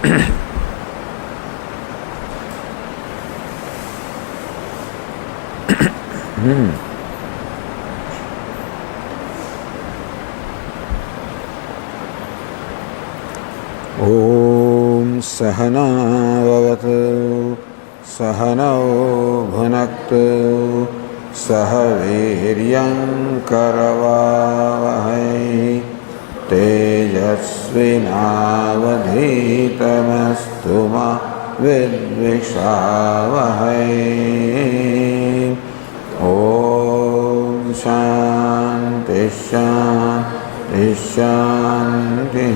ओम सहना भवतु सहनौ भुनक्तु सह वीर्यं करवावहै तेजस्विनावधीतमस्तु मा विद्विषावहै। ओम शांति शांति शांति।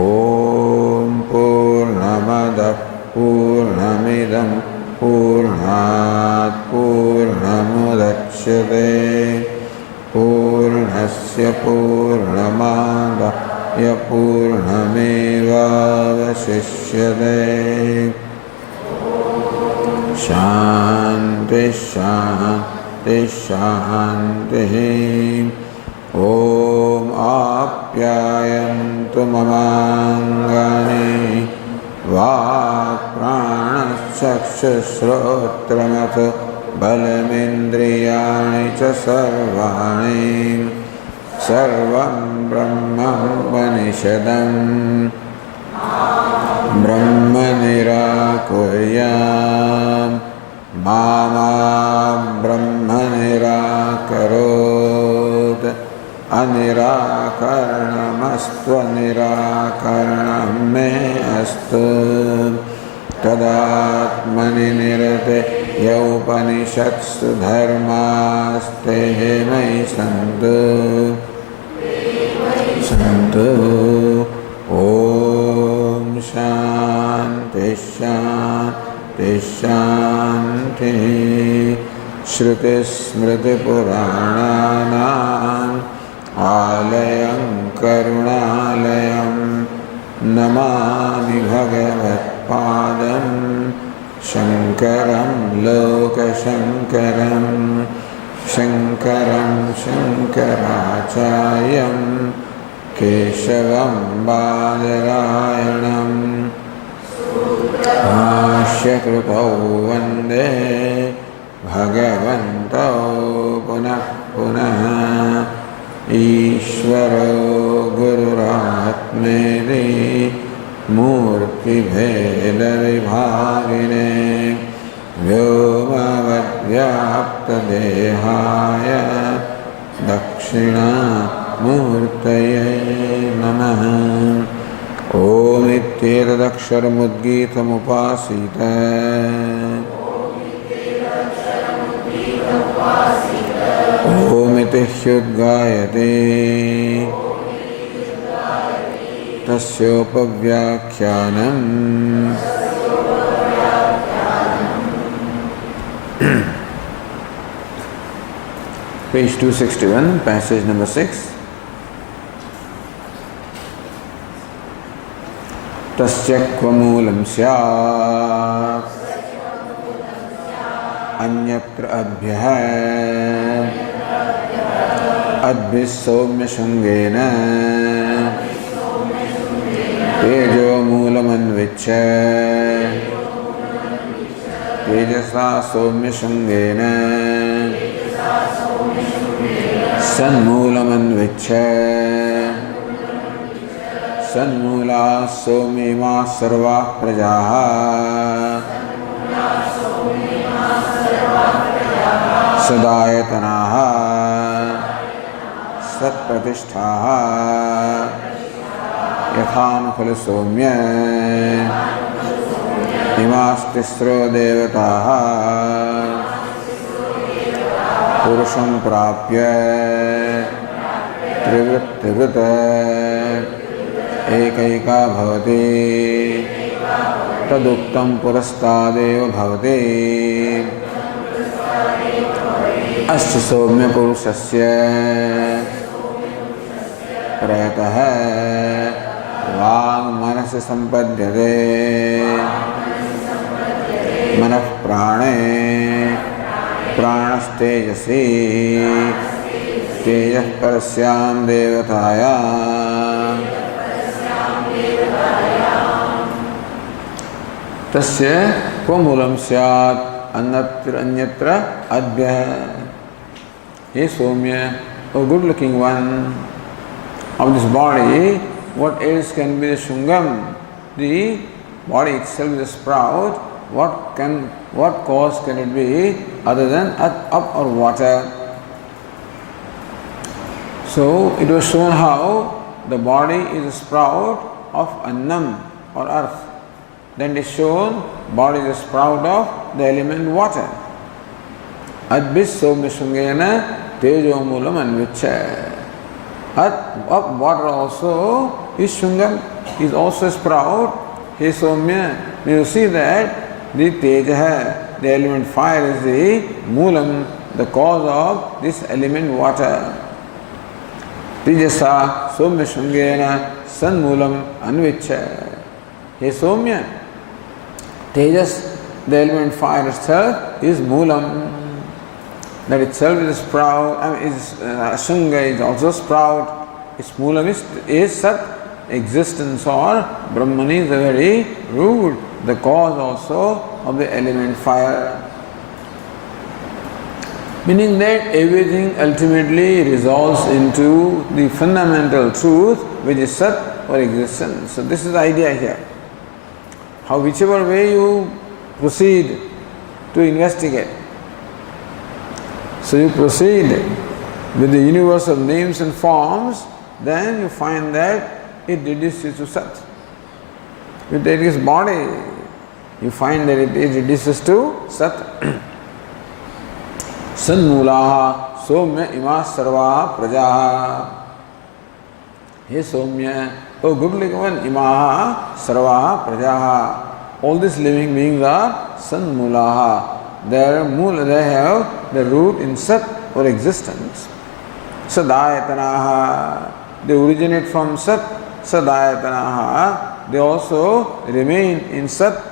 ओम पूर्णमदः पूर्णमिदं पूर्णात् पूर्णमुदच्यते पूर्णस्य पूर्णमादाय पूर्णमेवावशिष्यते। शान्ति शान्ति शान्तिः। ॐ आप्यायन्तु ममाङ्गानि वाक्प्राणश्चक्षुश्रोत्रमथ बलमिन्द्रियाणि च सर्वाणि सर्वं ब्रह्मोपनिषदं ब्रह्म निराकुर्याम् मा ब्रह्म निराकरोत् अनिराकरणमस्त्वनिराकरणं मे अस्तु। तदात्मनि निरते यौपनिषत्सु धर्मास्ते मयि सन्तु सन्तु। ॐ शान्ति शान्ति शान्तिः। श्रुतिस्मृतिपुराणानाम् आलयं करुणालयं नमामि भगवत्पादं शङ्करं लोकशङ्करं शङ्करं शङ्कराचार्यं केशवं बादरायणं भाष्यकृतौ वन्दे भगवन्तौ पुनः पुनः। ईश्वरो गुरुरात्मेति मूर्तिभेदविभागिने व्योमवद्व्याप्तदेहाय दक्षिणामूर्तये नमः। ओमित्येतदक्षरमुद्गीतमुपासीत ओमिति ह्युद्गायते तस्योपव्याख्यानम्। Page 261, passage number 6. तस्य क्वमूलं स्यात् अन्यत्र अभ्यः अद्भिः सौम्यशृङ्गेन तेजो मूलमन्विच्छ तेजसा सौम्यशृङ्गेन सन्मूलमन्विच्छ सन्मूलाः सौम्येमाः सर्वाः प्रजाः सदायतनाः सत्प्रतिष्ठाः यथानुकूलसौम्य इमास्तिस्रो देवताः पुरुषं प्राप्य त्रिवृत्तिवृत् एकैका भवति तदुक्तं पुरस्तादेव भवति। अस्य सौम्यपुरुषस्य प्रयतः वाङ्मनसि सम्पद्यते मनः प्राणे प्राणस्तेजसि तेजः परस्यां देवतायां tasya ko moolam syat annatra adbhyah. He Somya, a good looking one of this body, what else can be the Shungam? The body itself is a sprout. What cause can it be other than up or water? So it was shown how the body is a sprout of Annam or earth. Then it is shown body is a sprout of the element water. Adbis Somya Shungena Tejo Moolam Anvicha. Up water also is Shungam, is also a sprout. He Somya, you see that the Teja, the element fire is the Moolam, the cause of this element water. Tejasa Somya Shungena San Moolam Anvicha. He Somya, Tejas, the element fire itself is Moolam. That itself is a sprout, Shunga is also sprout. Its Moolam is Sat, existence, or Brahman is the very root, the cause also of the element fire. Meaning that everything ultimately resolves into the fundamental truth which is Sat or existence. So this is the idea here. How whichever way you proceed to investigate. So you proceed with the universe of names and forms, then you find that it reduces to Sat. You take his body, you find that it reduces to Sat. Sanmulaha Somya ima sarva prajaha. He Somya, oh good looking one, imaha sarva prajaha. All these living beings are Sanmulaha. They have the root in Sat or existence. Sadayatanaha, they originate from Sat. Sadayatanaha, they also remain in Sat.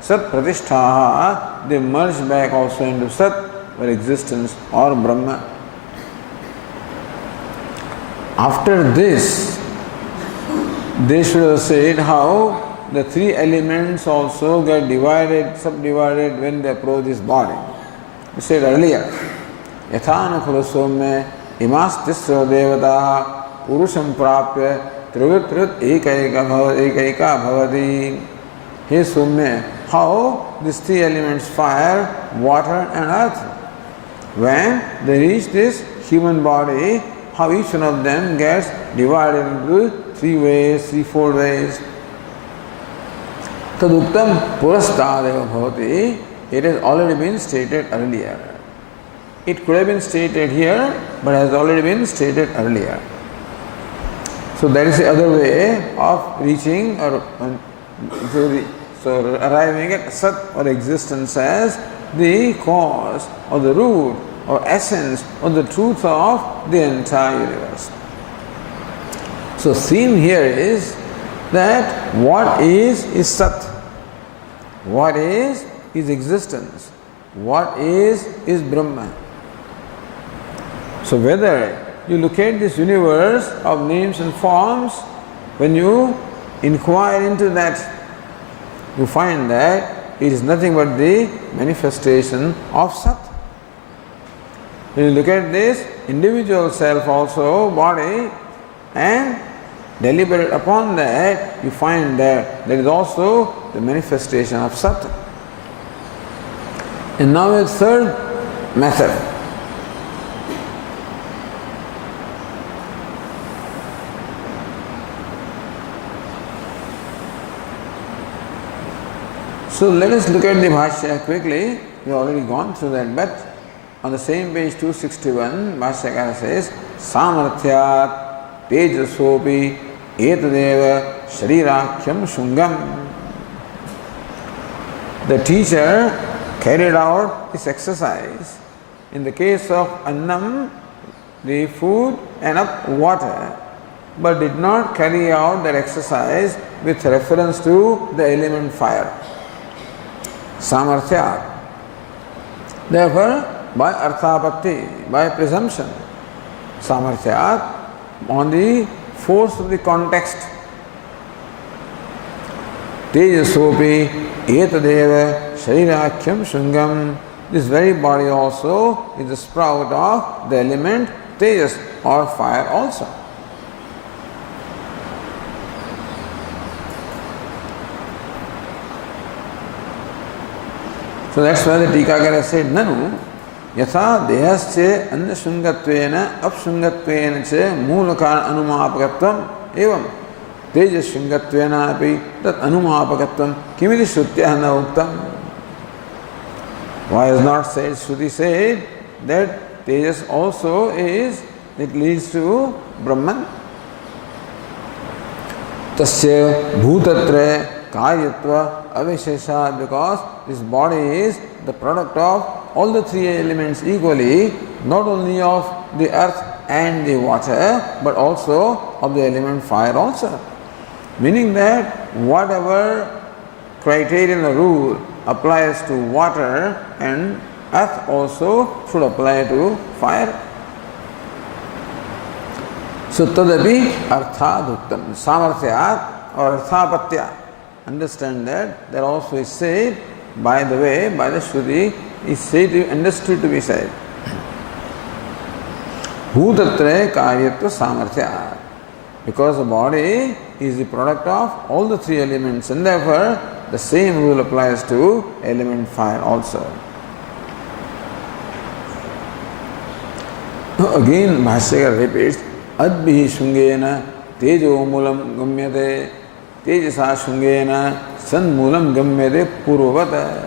Sat Pratishtaha, they merge back also into Sat or existence or Brahma. After this, they should have said how the three elements also get subdivided when they approach this body. We said earlier, Yathana Somya imastisra devata purusham prapya trivitrit ekaika bhavati. He Somya, how these three elements, fire, water and earth, when they reach this human body, how each one of them gets divided into three ways, threefold ways. Taduktam purastadeva bhavati. It has already been stated earlier. It could have been stated here, but has already been stated earlier. So that is the other way of reaching or arriving at Sat or existence as the cause or the root or essence or the truth of the entire universe. So theme here is that what is Sat. What is existence. What is Brahma. So whether you look at this universe of names and forms, when you inquire into that, you find that it is nothing but the manifestation of Sat. When you look at this individual self also, body, and deliberate upon that, you find that there is also the manifestation of Sat. And now a third method. So let us look at the Bhashya quickly. We have already gone through that, but on the same page 261, Bhashyakara says, Samarthyat tejasopi etadeva sharirākhyam shungam. The teacher carried out this exercise. In the case of Annam, the food, and up water, but did not carry out that exercise with reference to the element fire. Samarthyat. Therefore, by arthapatti, by presumption, samarthyat, on the force of the context. Tejasopi etadeva sharirākhyam shungam. This very body also is the sprout of the element Tejas or fire also. So that's why the Tikakara said, Nanu yatha dehasya anna shungatvena apshungatvena cha mūlakāna anumāpakatvam evam tejas shungatvena api tat anumāpakatvam kimiti shrutyah na uktam. Why is not said? Shruti said that Tejas also is, it leads to Brahman. Tasya bhutatraya karyatva avishesha, because this body is the product of all the three elements equally, not only of the earth and the water, but also of the element fire also. Meaning that whatever criterion or rule applies to water and earth also should apply to fire. So tadapi arthaduktam samarthyat or arthapatya. Understand that there also is said, by the way, by the Shruti, is said to understood to be said. Bhutatre karyatva samarthyat. Because the body is the product of all the three elements, and therefore the same rule applies to element fire also. Again, Bhashyakara repeats, Adbihi shungena tejo mulam gamyate tejasa shungena san mulam gamyate purvata.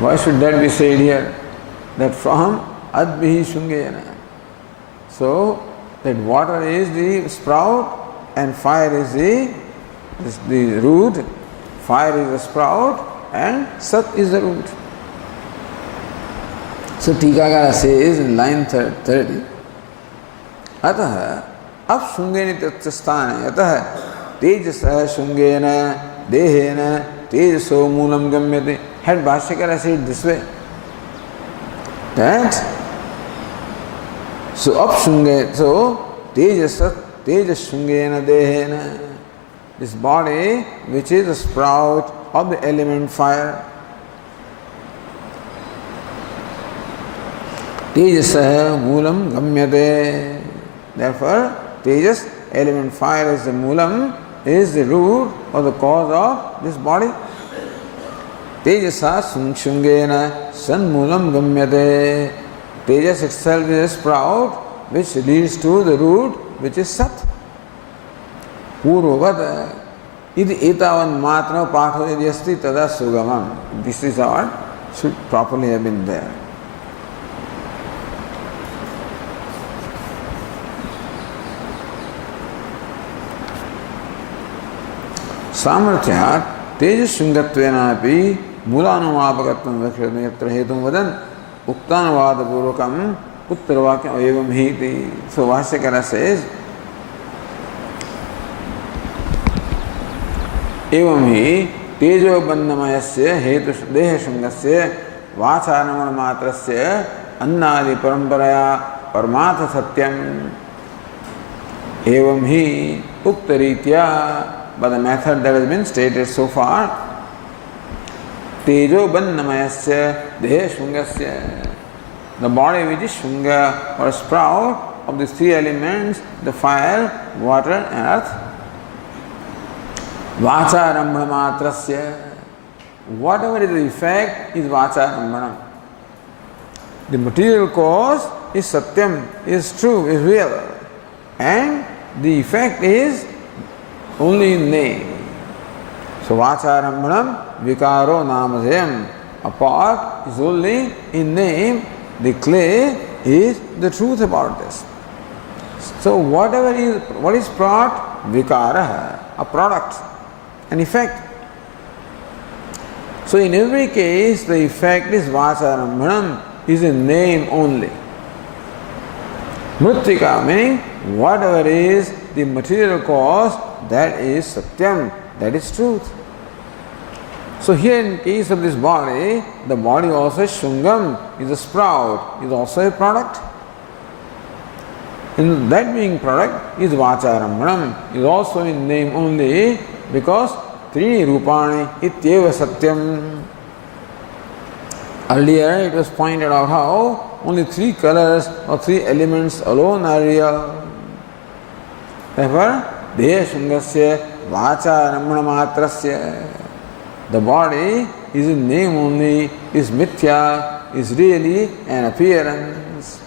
Why should that be said here? That from Adbihi shungena. So, that water is the sprout and fire is the root, fire is the sprout and Sat is the root. So Tikakara says in line 30, Ataha apshungeni tatsasthane ataha tejasa shungena dehena tejaso moolam gamyate. Had Bhashyakara said this way, that so apshunge, so tejas shungena dehena, this body which is the sprout of the element fire. Tejasa moolam gamyate. Therefore, Tejas, element fire is the moolam, is the root or the cause of this body. Tejasa shungena san moolam gamyate. Tejas itself is a sprout which leads to the root which is Sat. Purvavata. Iti etavan matra patho yasti tada sugamam. This is what should properly have been there. Samarthyat tejas shungatvena api mūlanumāpakatvam vakhyate yatra hetum vadan uktanavada purvakam uttarvakyam evam hiti. So Bhashyakara says, evam hi tejo bandhamayasya hetu deha shungasya vācānamana mātrasya annādi paramparaya paramatha satyam. Evam hi uktaritya. By the method that has been stated so far, tejo bandhamayasya deha shungasya, the body which is shunga or sprout of the three elements, the fire, water and earth. Vacha rambhana matrasya, whatever is the effect is vacha rambhana. The material cause is satyam, is true, is real, and the effect is only in name. So vacharambhanam vikaro namadhyam. A part is only in name. The clay is the truth about this. So what is product? Vikara, a product, an effect. So in every case the effect is vacharambhanam, is a name only. Mritika, meaning whatever is the material cause, that is satyam, that is truth. So here in case of this body, the body also is shungam, is a sprout, is also a product. In that being product is vacharambhanam, is also in name only, because Trini Rupani Ityeva Satyam. Earlier it was pointed out how only three colors or three elements alone are real. Therefore, Deha Shungasya Vacha Ramana Matrasya. The body is in name only, is mithya, is really an appearance.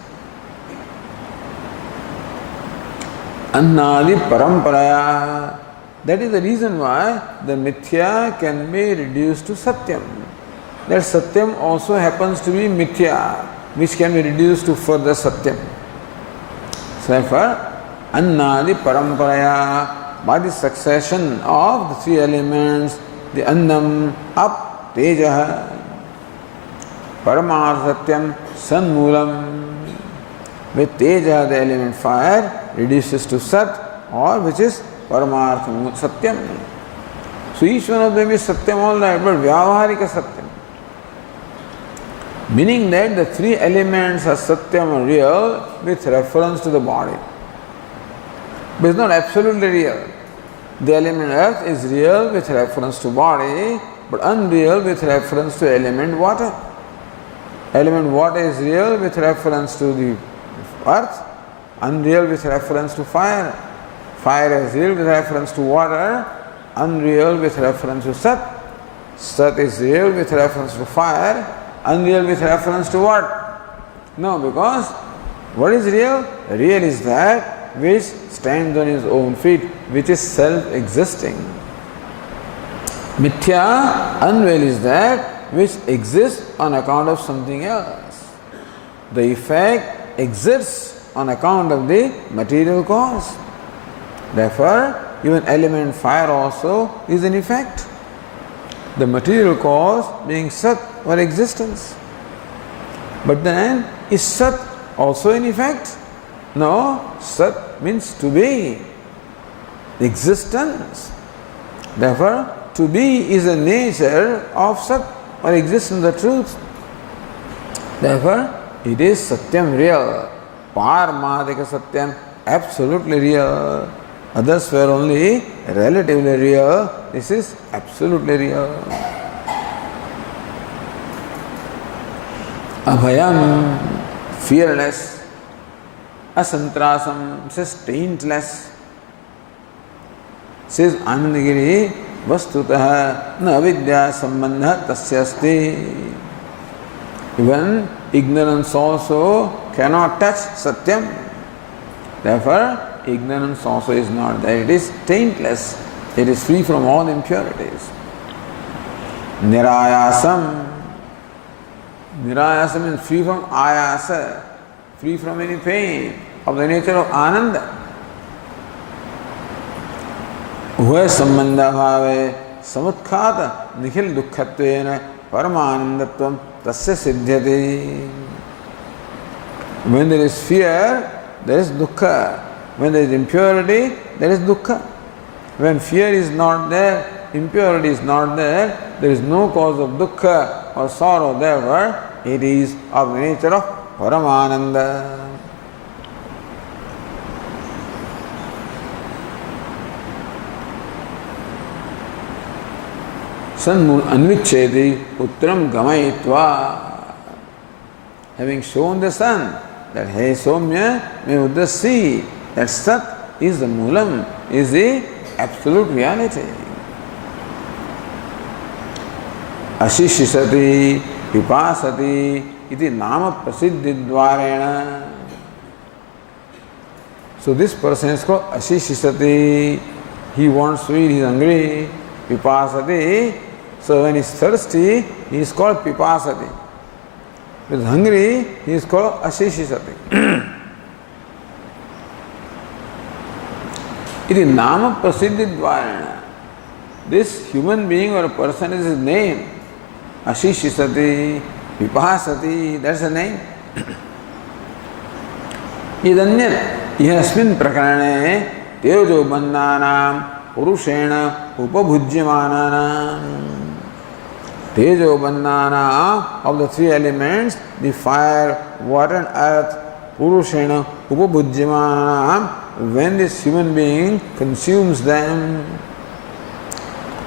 Annadi Paramparaya. That is the reason why the mithya can be reduced to Satyam. That Satyam also happens to be mithya, which can be reduced to further Satyam. So therefore, Annadi Paramparaya, by the succession of the three elements, the Annam, up, Tejaha, Paramartha Satyam, Sanmulam. With Tejaha, the element fire reduces to Sat, or which is Paramartha Satyam. So each one of them is Satyam all right, but Vyavaharika Satyam. Meaning that the three elements are Satyam or real with reference to the body. But it's not absolutely real. The element earth is real with reference to body, but unreal with reference to element water. Element water is real with reference to the earth, unreal with reference to fire. Fire is real with reference to water, unreal with reference to Sat. Sat is real with reference to fire, unreal with reference to what? No, because what is real? Real is that which stands on his own feet, which is self-existing. Mithya, unreal, is that which exists on account of something else. The effect exists on account of the material cause. Therefore, even element fire also is an effect. The material cause being Sat or existence. But then, is Sat also an effect? No, Sat means to be, existence. Therefore, to be is a nature of Sat or existence, the truth. Therefore, it is Satyam real, Paramadika Satyam, absolutely real. Others were only relatively real, this is absolutely real. Abhayam, fearless. Asantrasam, says taintless. Says Anandagiri, Vastutaha na avidya sambandha tasyasti. Even ignorance also cannot touch Satyam. Therefore, ignorance also is not there. It is taintless. It is free from all impurities. Nirayasam. Nirayasam means free from ayasa, free from any pain, of the nature of Ananda. Uve sambandha bhave samutkata nikhil dukkhatvena paramanandatvam tasya siddhyate. When there is fear, there is dukkha. When there is impurity, there is dukkha. When fear is not there, impurity is not there, there is no cause of dukkha or sorrow. Therefore, it is of the nature of Paramananda. Sanmul anvichedi utram gamayitva. Having shown the sun that hey Somya, may Buddha see that Sat is the Moolam, is the absolute reality. Ashishisati, Vipasati, iti nama prasiddhi dvarena. So this person is called Ashishisati. He wants to eat, he is hungry. Vipasati. So when he is thirsty, he is called Pipasati. When he is hungry, he is called Ashishisati. Iti nama prasiddhi dvarena. This human being or a person is his name. Ashishisati, Vipasati, that's the name. Idanyat, ihasmin prakarane, tejo bandhanam, purushena, upabhujyamananam. Tejo bandhana, of the three elements, the fire, water and earth, purushena, upabhujyamananam, when this human being consumes them,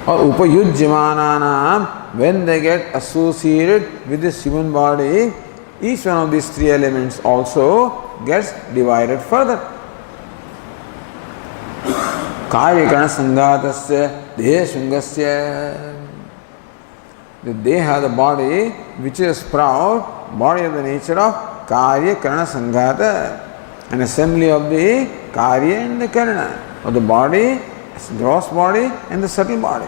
or upayujyamananam, when they get associated with this human body, each one of these three elements also gets divided further. Karyakana sangatasya deha shungasya. The deha, the body, which is proud, body of the nature of karya karana sangata, an assembly of the karya and the karana, of the body, gross body and the subtle body.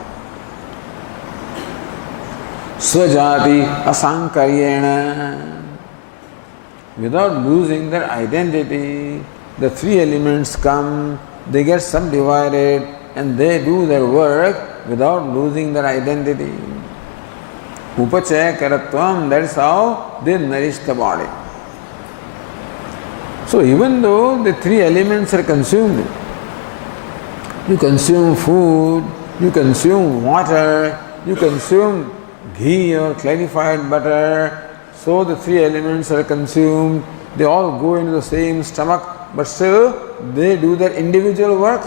Swajati asankaryena. Without losing their identity, the three elements come, they get subdivided and they do their work without losing their identity. Upachaya karatvam, that is how they nourish the body. So even though the three elements are consumed, you consume food, you consume water, you consume ghee or clarified butter, so the three elements are consumed, they all go into the same stomach, but still they do their individual work.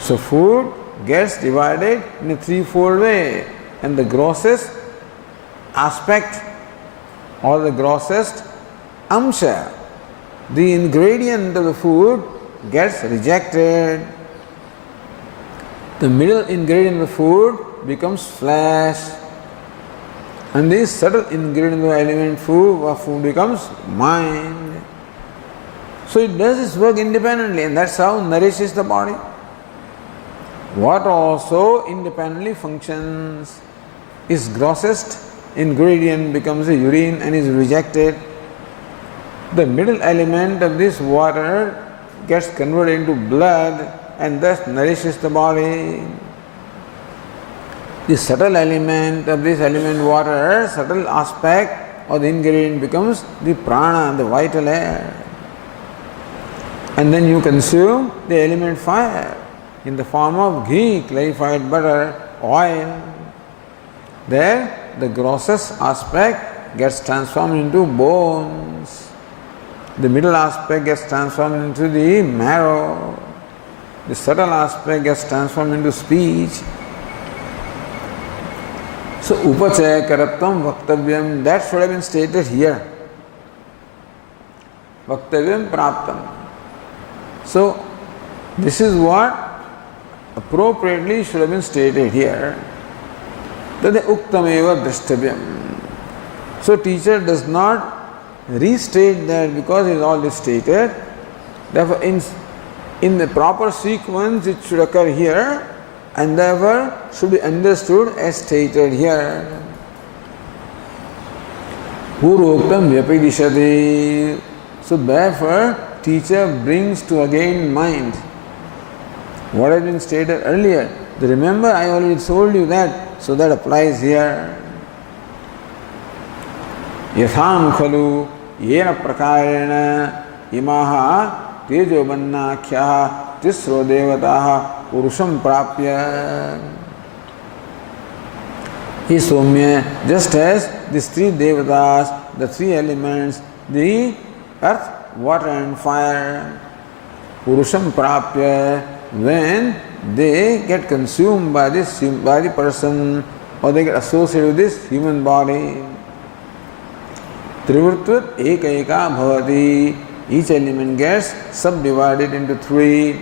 So food gets divided in a threefold way, and the grossest aspect or the grossest amsha, the ingredient of the food, gets rejected. The middle ingredient of the food becomes flesh, and the subtle ingredient of the element food becomes mind. So it does its work independently, and that's how it nourishes the body. Water also independently functions. Its grossest ingredient becomes a urine and is rejected. The middle element of this water gets converted into blood and thus nourishes the body. The subtle element of this element water, subtle aspect of the ingredient becomes the prana, the vital air. And then you consume the element fire in the form of ghee, clarified butter, oil. There the grossest aspect gets transformed into bones. The middle aspect gets transformed into the marrow. The subtle aspect gets transformed into speech. So upachaya karatvam vaktavyam, that should have been stated here. Vaktavyam praptam. So this is what appropriately should have been stated here. Tada uktameva drashtavyam. So teacher does not restate that because it is already stated. Therefore in the proper sequence it should occur here, and therefore should be understood as stated here. Purvoktam vyapidishati. So therefore teacher brings to again mind what has been stated earlier. Remember, I already told you that, so that applies here. Yatham khalu yena prakarena imaha tejobannakhyaha tisro devataha purusham prapya. He Somya, just as these three devatas, the three elements, the earth, water and fire, purusham prapya, when they get consumed by the person or they get associated with this human body, trivritvat ekaika bhavati, each element gets subdivided into three.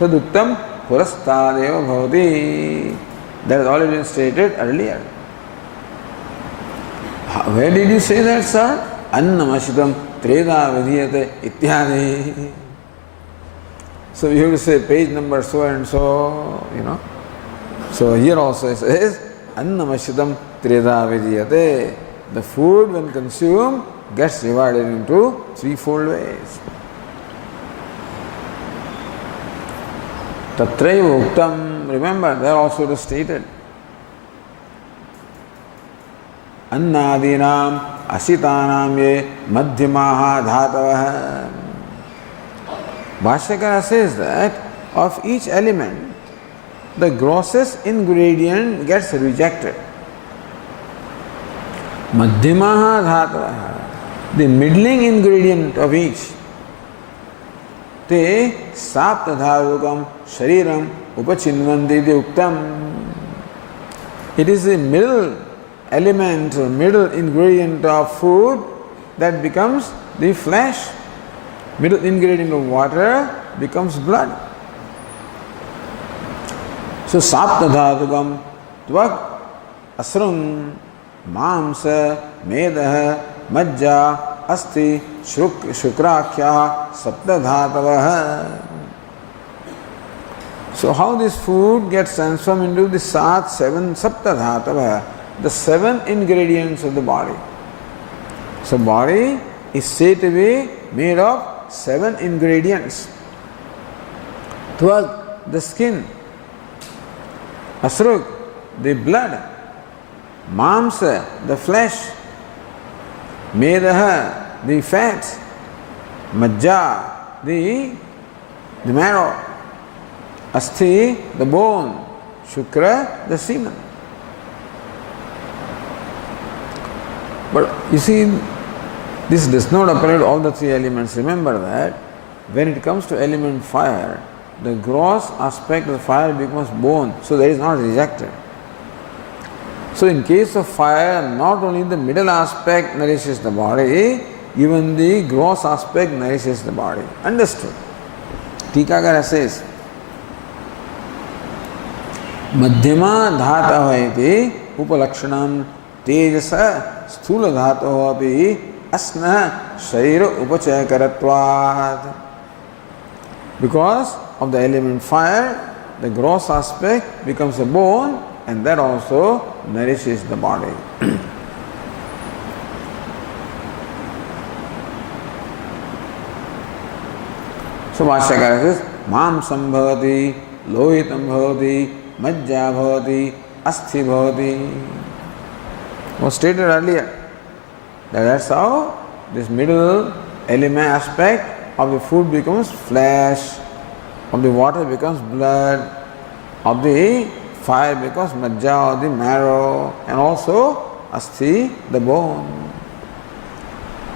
Taduktam purastadeva bhavati. That has already been stated earlier. Where did you say that, sir? Annamashidam treda vidhiyate ityadi. So you have to say page number so and so, So here also it says annamashidam treda vidhiyate. The food when consumed gets divided into threefold ways. Tatraiva uktam, remember there also it is stated. Annadinam asitanam ye madhyamaha dhatavaha. Bhashyakara says that of each element, the grossest ingredient gets rejected. Madhyamaha dhatavaha, the middling ingredient of each te saptadharukam shariram upachinvanti iti uktam. It is the middle element or middle ingredient of food that becomes the flesh. Middle ingredient of water becomes blood. So saptadharukam tvak asrung mamsa medah majja asti shukrakhya saptadhatavah. So how this food gets transformed into the seven saptadhatavah, the seven ingredients of the body. So body is said to be made of seven ingredients. Tvag, the skin. Asruk, the blood. Mamsa, the flesh. Medaha, the fat. Majja, the marrow. Asti, the bone. Shukra, the semen. But you see, this does not operate all the three elements. Remember that when it comes to element fire, the gross aspect of the fire becomes bone, so that is not rejected. So in case of fire, not only the middle aspect nourishes the body, even the gross aspect nourishes the body. Understood? Tikakara says, Madhyama dhataha iti upalakshanam tejasa sthula dhataha api asna sharira upachayakaratvat. Because of the element fire, the gross aspect becomes a bone, and that also nourishes the body. So Bhashyakara says, Mamsam bhavati, lohitam bhavati, majja bhavati, asthi bhavati. Was stated earlier that that's how this middle element aspect of the food becomes flesh, of the water becomes blood, of the fire becomes majja or the marrow, and also asti, the bone.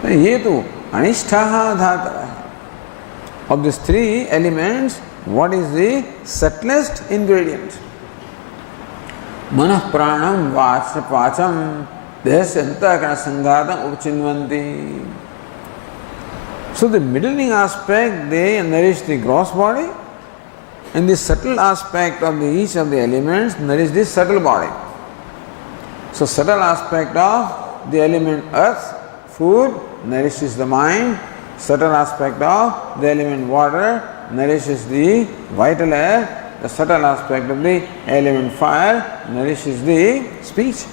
Yetu anishtaha dhata. Of these three elements, what is the subtlest ingredient? Manah pranam vacham dehasya antakana sanghatam upachinvanti. So the middling aspect, they nourish the gross body, and the subtle aspect of each of the elements nourish the subtle body. So subtle aspect of the element earth, food, nourishes the mind. Subtle aspect of the element water nourishes the vital air. The subtle aspect of the element fire nourishes the speech.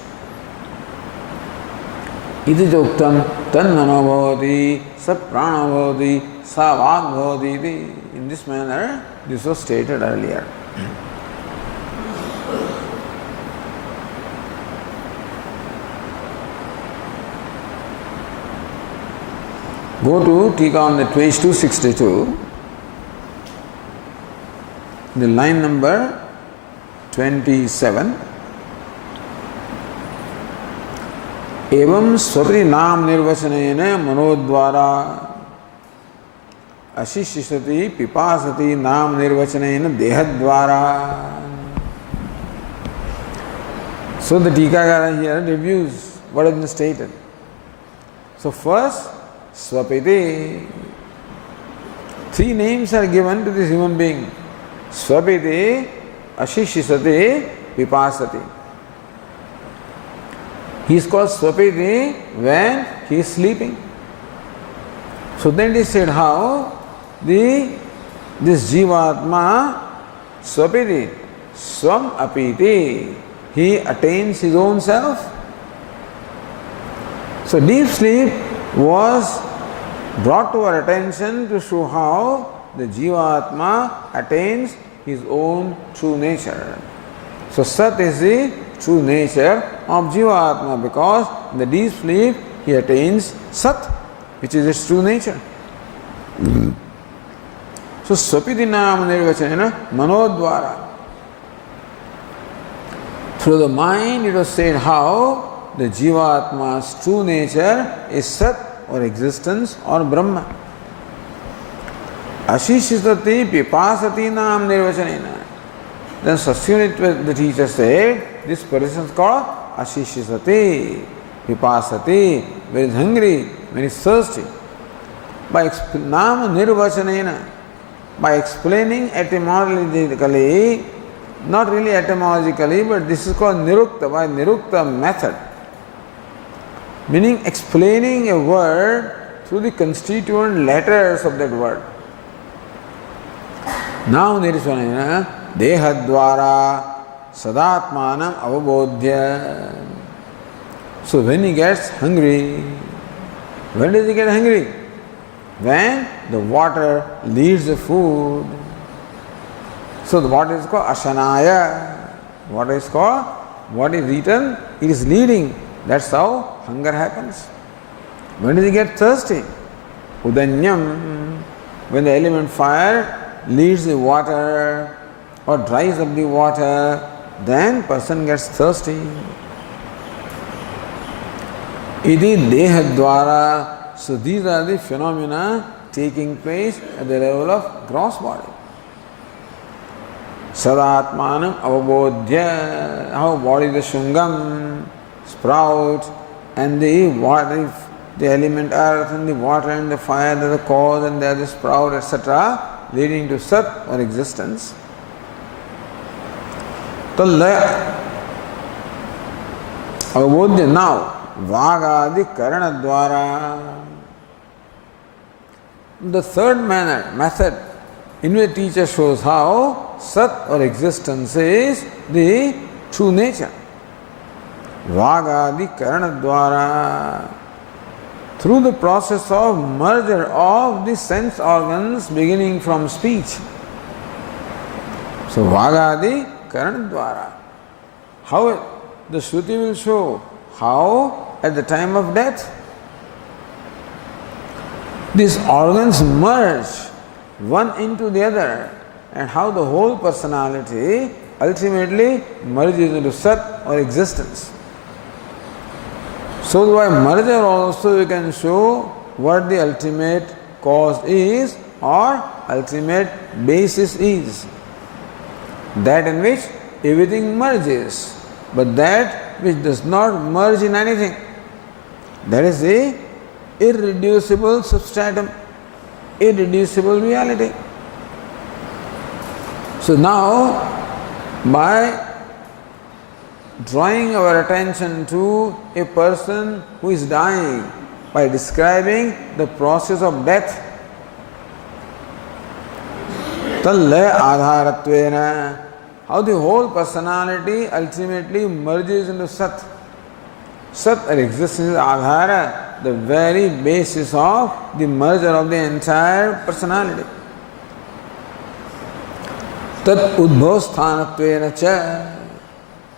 Iti joktam tanmano bhavati saprana bhavati savag bhavati. In this manner, this was stated earlier. Go to Tika on the page 262, the line number 27. एवं स्वपि नाम निर्वचनेन मनोद्वारा अशिशिषति पिपासति नाम निर्वचनेन देहद्वारा. So the Tikakara here reviews what has been stated. So first, Swapiti. Three names are given to this human being. Swapiti, Ashishisati, Pipasati. He is called Swapiti when he is sleeping. So then it is said how this Jivatma Swapiti, Swam Apiti, he attains his own self. So deep sleep was brought to our attention to show how the Jivatma attains his own true nature. So Sat is the true nature of Jivatma, because in the deep sleep he attains Sat, which is its true nature. So Swapiti Nam Nirvachanena Manodvara. Through the mind it was said how the Jivatma's true nature is Sat or existence or Brahma. Ashishitati pipasati nam nirvachanena. Then Sasyunitva, the teacher said, this person is called Ashishitati, pipasati, when he is hungry, when he is thirsty. By nam nirvachanena, by explaining etymologically, not really etymologically, but this is called nirukta, by nirukta method. Meaning explaining a word through the constituent letters of that word. Now nirvachanena, dehadvara sadatmanam avabodhya. So when he gets hungry, when does he get hungry? When the water leads the food. So the water is called ashanaya. What is called? What is eaten? It is leading. That's how hunger happens. When does he get thirsty? Udanyam. When the element fire leads the water or dries up the water, then person gets thirsty. Iti dehadvara. So these are the phenomena taking place at the level of gross body. Sadatmanam avabodhya. How body the shungam, sprout, and the water, the element earth and the water and the fire, they are the cause and they are the sprout, etc., leading to sat or existence. Tallaya avabodhya. Now, vagadi karana dvara. The third method in which teacher shows how sat or existence is the true nature. Vagadi karana dvara. Through the process of merger of the sense organs beginning from speech. So vagadi karana dvara. How the Shruti will show how at the time of death these organs merge one into the other, and how the whole personality ultimately merges into sat or existence. So by merger also we can show what the ultimate cause is or ultimate basis is. That in which everything merges, but that which does not merge in anything. That is the irreducible substratum, irreducible reality. So now, by drawing our attention to a person who is dying, by describing the process of death, tallaya adharatvena, how the whole personality ultimately merges into sat. Sat or existence is adhara, the very basis of the merger of the entire personality. Tat udbhavasthanattvena cha.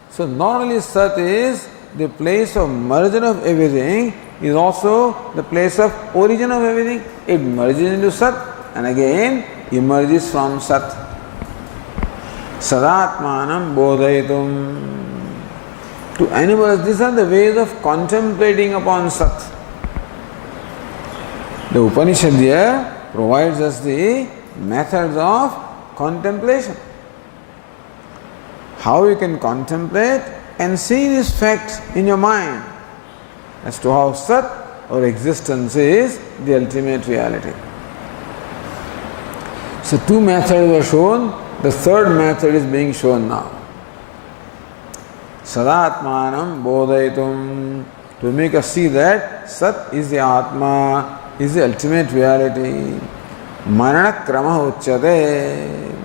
So not only sat is the place of merger of everything, is also the place of origin of everything. It merges into sat and again emerges from sat. Sadatmanam bodhayitum. To animals, these are the ways of contemplating upon sat. The Upanishad here provides us the methods of contemplation. How you can contemplate and see this fact in your mind as to how sat or existence is the ultimate reality. So two methods were shown, the third method is being shown now. Sadatmanam bodhayitum, to make us see that sat is the Atma, is the ultimate reality. Marana krama uchyate.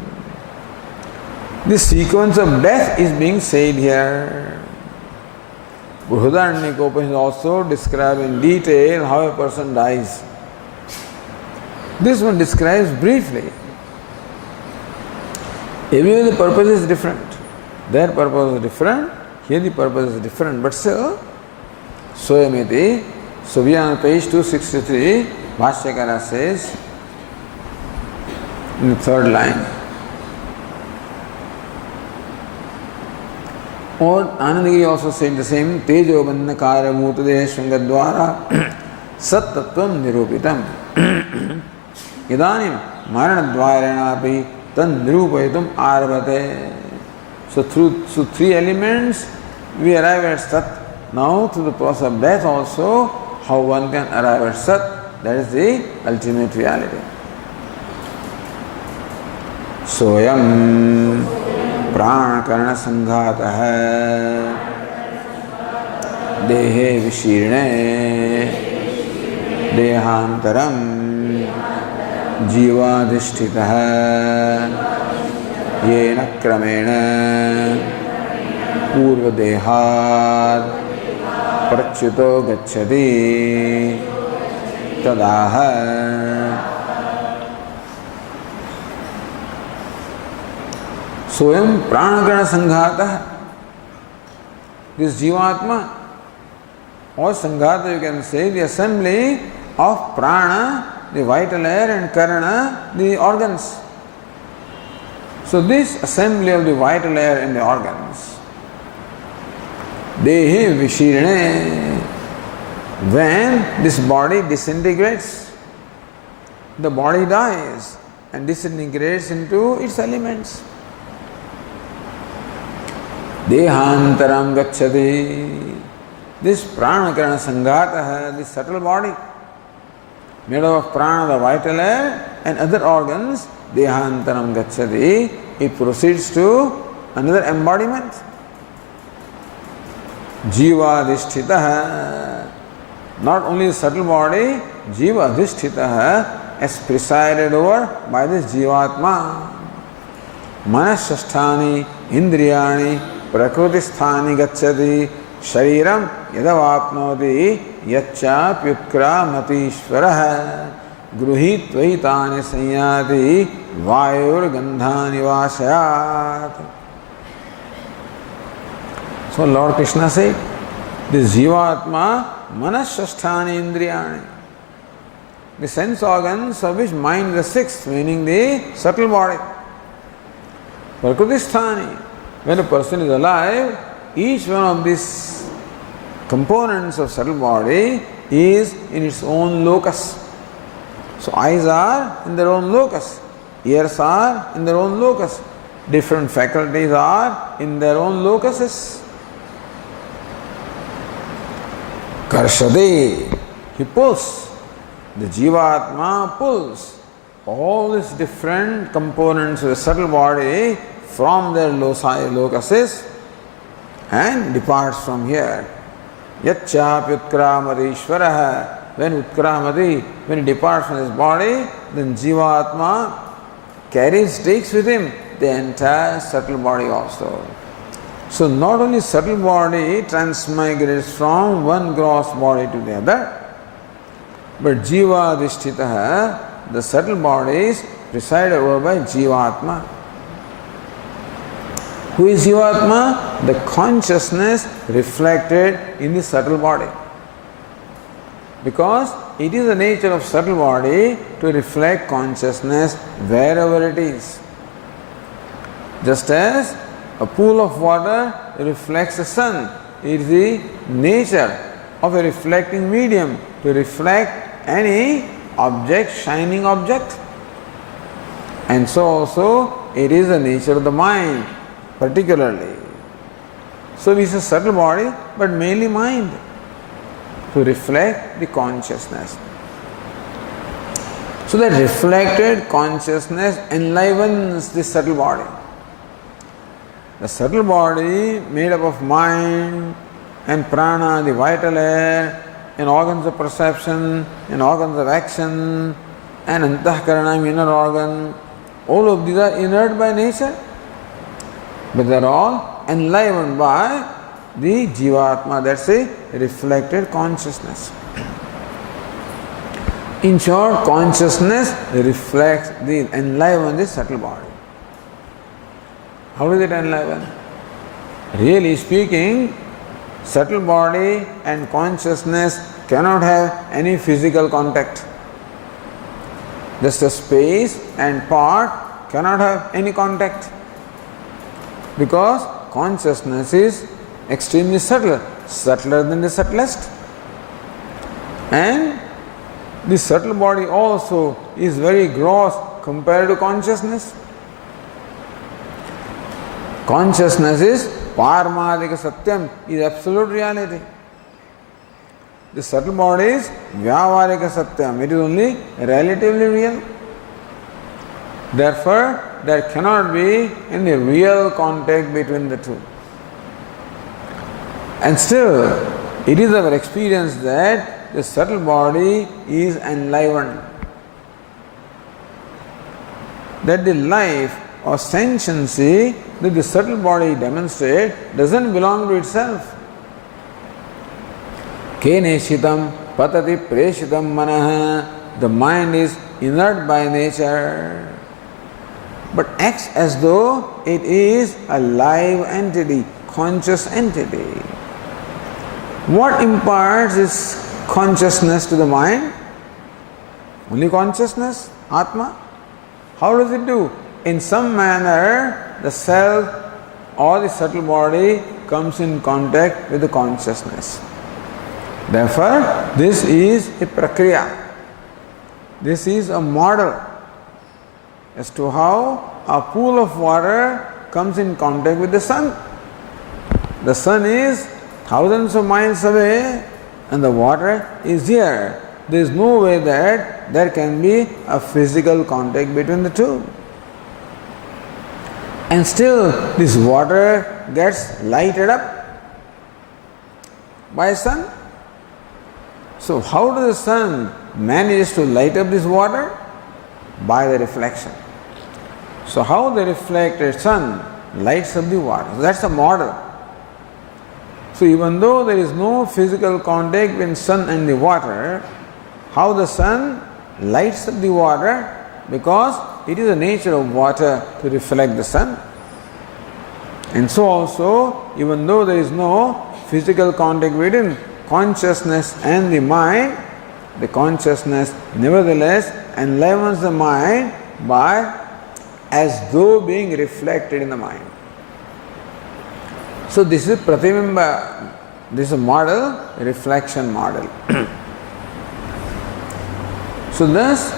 This sequence of death is being said here. Brihadaranyaka Upanishad also describes in detail how a person dies. This one describes briefly. Everywhere the purpose is different. Their purpose is different, here the purpose is different, but still, Soyamiti. So we are on page 263, Bhashyakara says, in the third line, or Anandagiri also said the same, Tejo Bandhakara Mutade Shringadvara Sat Tattvam Nirupitam. idanim maranadvarenapi tad nirupayitum arvate. So through three elements we arrive at Sat. Now through the process of death also, how one can arrive at Sat, that is the ultimate reality. Soyam pranakarana sanghatah dehe vishirne dehantaram jivadhisthitah yena kramena पूर्वदेहात् प्रच्युतो गच्छति तदाह. स्वयं प्राणकरण संघातः. This Jivatma or Sanghata, you can say, the assembly of prana, the vital air, and karana, the organs. So this assembly of the vital air and the organs, Dehe Vishirne, when this body disintegrates, the body dies and disintegrates into its elements. Dehantaram gacchati. This pranakarana sanghatah, this subtle body, made up of prana, the vital air, and other organs, dehantaram gacchati, it proceeds to another embodiment. Jiva adhisthitah. Not only the subtle body, Jiva adhisthitah, is presided over by this Jivatma. Manashasthani, Indriyani, Prakrutisthani gacchati, Shariram yadavapnoti, Yaccha pyutkramati Gruhit vaitani sanyati, Vayur gandhani vasayat. So Lord Krishna said, this Jivatma manashasthani indriyani. The sense organs of which mind is the sixth, meaning the subtle body. Prakrutisthani. When a person is alive, each one of these components of subtle body is in its own locus. So eyes are in their own locus, ears are in their own locus, different faculties are in their own locuses. Karshade, he pulls, the Jivatma pulls all these different components of the subtle body from their locuses and departs from here. Yaccha Utkramadishvaraha. When Utkramati, when he departs from his body, then Jivatma takes with him the entire subtle body also. So not only subtle body transmigrates from one gross body to the other, but Jiva adhisthitah, the subtle bodies presided over by Jivatma. Who is Jivatma? The consciousness reflected in the subtle body. Because it is the nature of subtle body to reflect consciousness wherever it is. Just as a pool of water reflects the sun, it is the nature of a reflecting medium to reflect any object, shining object. And so also it is the nature of the mind particularly. So we say subtle body, but mainly mind, to reflect the consciousness. So that reflected consciousness enlivens the subtle body. The subtle body made up of mind and prana, the vital air, and organs of perception, and organs of action, and antahkarana, inner organ, all of these are inert by nature, but they are all enlivened by the Jivatma, that's a reflected consciousness. In short, consciousness reflects the enliven the subtle body. How does it enliven? Really speaking, subtle body and consciousness cannot have any physical contact. Just a space and part cannot have any contact, because consciousness is extremely subtle, subtler than the subtlest. And This subtle body also is very gross compared to consciousness. Consciousness is Paramadika Satyam, is absolute reality. The subtle body is Vyavarika Satyam, it is only relatively real. Therefore, there cannot be any real contact between the two. And still, it is our experience that the subtle body is enlivened. That the life or sentiency that the subtle body demonstrates doesn't belong to itself. Keneshitam patati preshitam manaha. The mind is inert by nature, but acts as though it is a live entity, conscious entity. What imparts this consciousness to the mind? Only consciousness, Atma. How does it do? In some manner, the self or the subtle body comes in contact with the consciousness. Therefore, this is a prakriya. This is a model as to how a pool of water comes in contact with the sun. The sun is thousands of miles away and the water is here. There is no way that there can be a physical contact between the two. And still this water gets lighted up by sun. So how does the sun manage to light up this water? By the reflection. So how the reflected sun lights up the water? So that's the model. So even though there is no physical contact between sun and the water, how the sun lights up the water? Because it is the nature of water to reflect the sun. And so also, even though there is no physical contact between consciousness and the mind, the consciousness nevertheless enlivens the mind by as though being reflected in the mind. So this is Pratibimba, this is a model, a reflection model. So thus,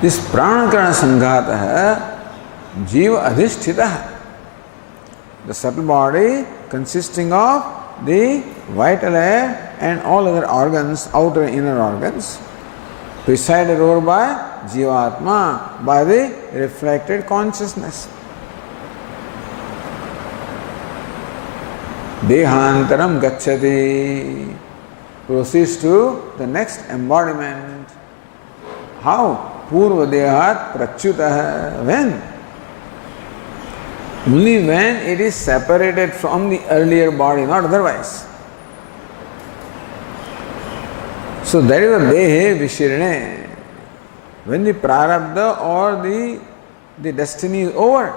this Pranakarana Sanghataha Jiva Adhisthitaha, the subtle body consisting of the vital air and all other organs, outer and inner organs, presided over by Jivatma, by the reflected consciousness. Dehantaram gacchati, proceeds to the next embodiment. How? Purva dehat prachyutah. When? Only when it is separated from the earlier body, not otherwise. So that is a dehe vishirne. When the prarabdha or the destiny is over.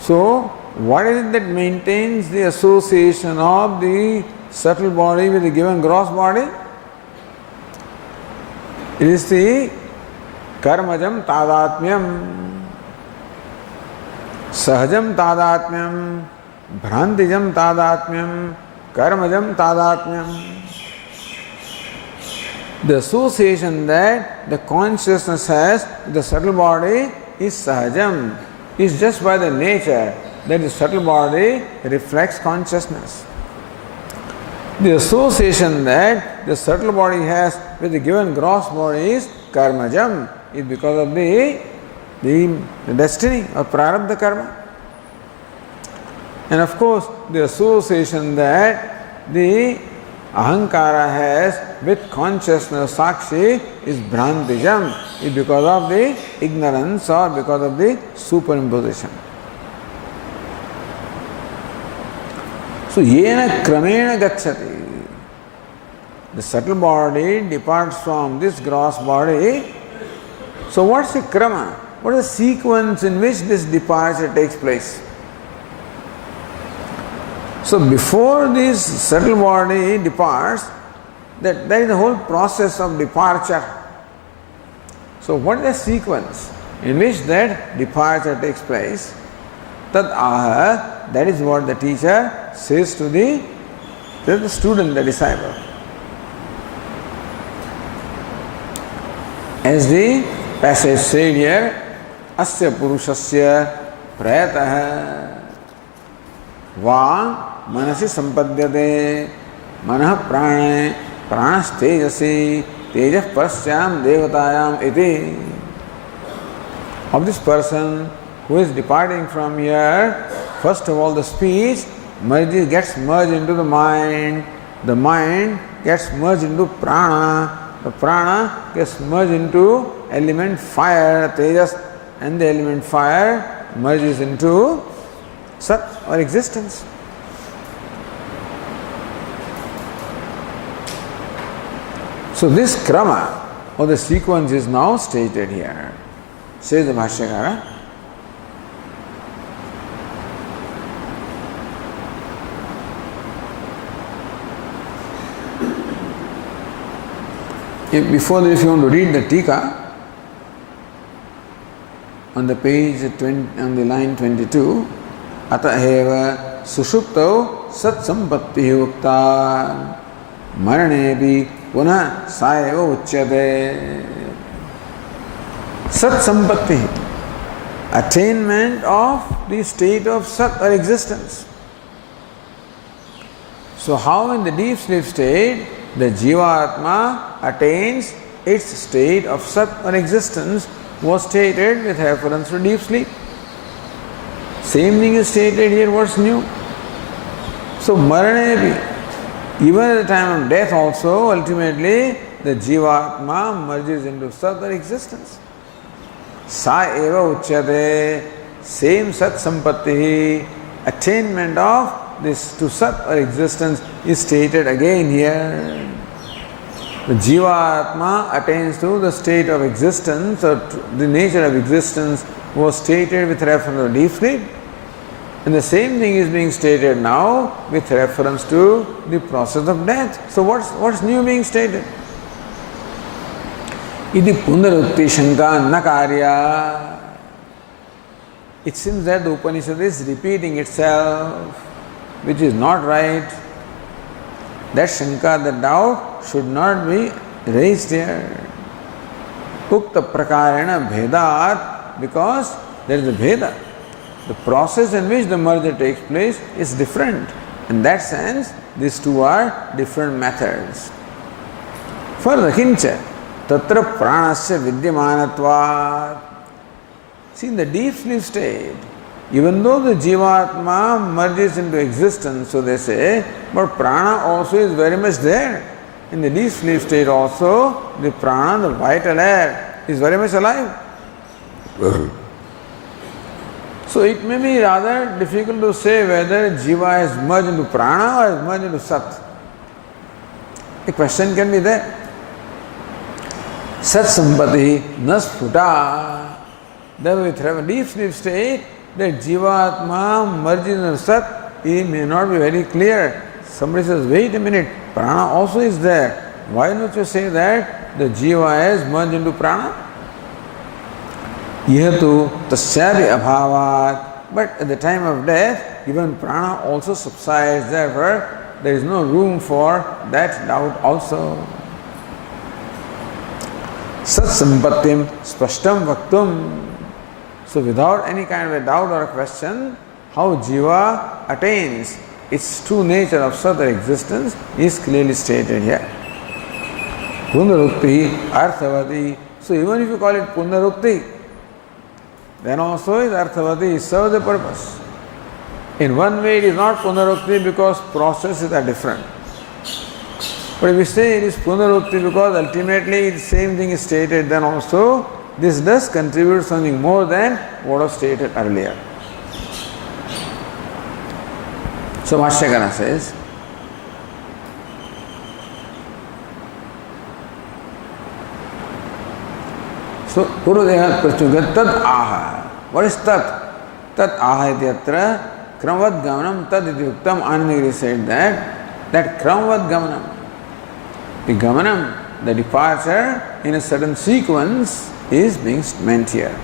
So what is it that maintains the association of the subtle body with the given gross body? It is the karmajam tadatmyam. Sahajam tadatmyam, bhrantijam tadatmyam, karmajam tadatmyam. The association that the consciousness has with the subtle body is sahajam, is just by the nature that the subtle body reflects consciousness. The association that the subtle body has with the given gross body is karmajam, is because of the destiny or prarabdha karma. And of course, the association that the ahankara has with consciousness, sakshi, is bhrantijam, is because of the ignorance or because of the superimposition. So, yena kramena gacchati. The subtle body departs from this gross body. So, what's the krama? What is the sequence in which this departure takes place? So before this subtle body departs, that is the whole process of departure. So what is the sequence in which that departure takes place? Tad aha, that is what the teacher says to the student, the disciple. As the passage said here, asya purushasya prayatah va manasi sampadyate manah prane pranas tejasi tejas parasyam devatayam iti. Of this person who is departing from here, first of all the speech gets merged into the mind gets merged into prana, the prana gets merged into element fire, tejas, and the element fire merges into sat or existence. So this krama or the sequence is now stated here. Says the Bhashyakara. Before this, if you want to read the Tika, on the page 20, on the line 22, Ataheva Sushuptau Sat Sampatti Yukta Maranebi Puna Saeva Uchyate. Sat Sampatti, attainment of the state of Sat or existence. So, how in the deep sleep state the Jivatma attains its state of Sat or existence was stated with reference to deep sleep. Same thing is stated here, what's new? So, Maranebi, even at the time of death also, ultimately the Jivatma merges into Sat or existence. Sa eva uchyate, same Sat Sampatti, attainment of this to Sat or existence is stated again here. The Jivatma attains to the state of existence or the nature of existence was stated with reference to deep sleep. And the same thing is being stated now with reference to the process of death. So what's new being stated? Iti punarukti shanka na karya. It seems that the Upanishad is repeating itself, which is not right. That shanka, the doubt, should not be raised here. Ukta prakarena bhedat, because there is a bheda. The process in which the merger takes place is different. In that sense, these two are different methods. Further, kincha, tatra pranasya vidyamanatvat. See, in the deep sleep state, even though the Jivatma merges into existence, so they say, but prana also is very much there. In the deep sleep state also, the prana, the vital air, is very much alive. So it may be rather difficult to say whether Jiva has merged into prana or has merged into Sat. A question can be there. Sat Sampati Nasputa. Then with a deep sleep state, that Jivatma merges into Sat, it may not be very clear. Somebody says, wait a minute, prana also is there. Why don't you say that the Jiva has merged into prana? Yehatu tasyavi abhavat. But at the time of death, even prana also subsides. Therefore, there is no room for that doubt also. Sat sampattim spashtam vaktum. So without any kind of a doubt or a question, how Jiva attains its true nature of Sat or existence is clearly stated here. Punarukti arthavati. So even if you call it Punarukti, then also is arthavati, it serves the purpose. In one way it is not Punarukti because processes are different. But if we say it is Punarukti because ultimately the same thing is stated, then also this does contribute something more than what was stated earlier. So Bhashyakara says, so Purudeha Prachugat Tad Aha. What is Tat? Tat Aha ityatra Kramvad Gamanam Tad ityuktam. Anandagiri said that Kramvad Gamanam, the Gamanam, the departure in a certain sequence is being meant here.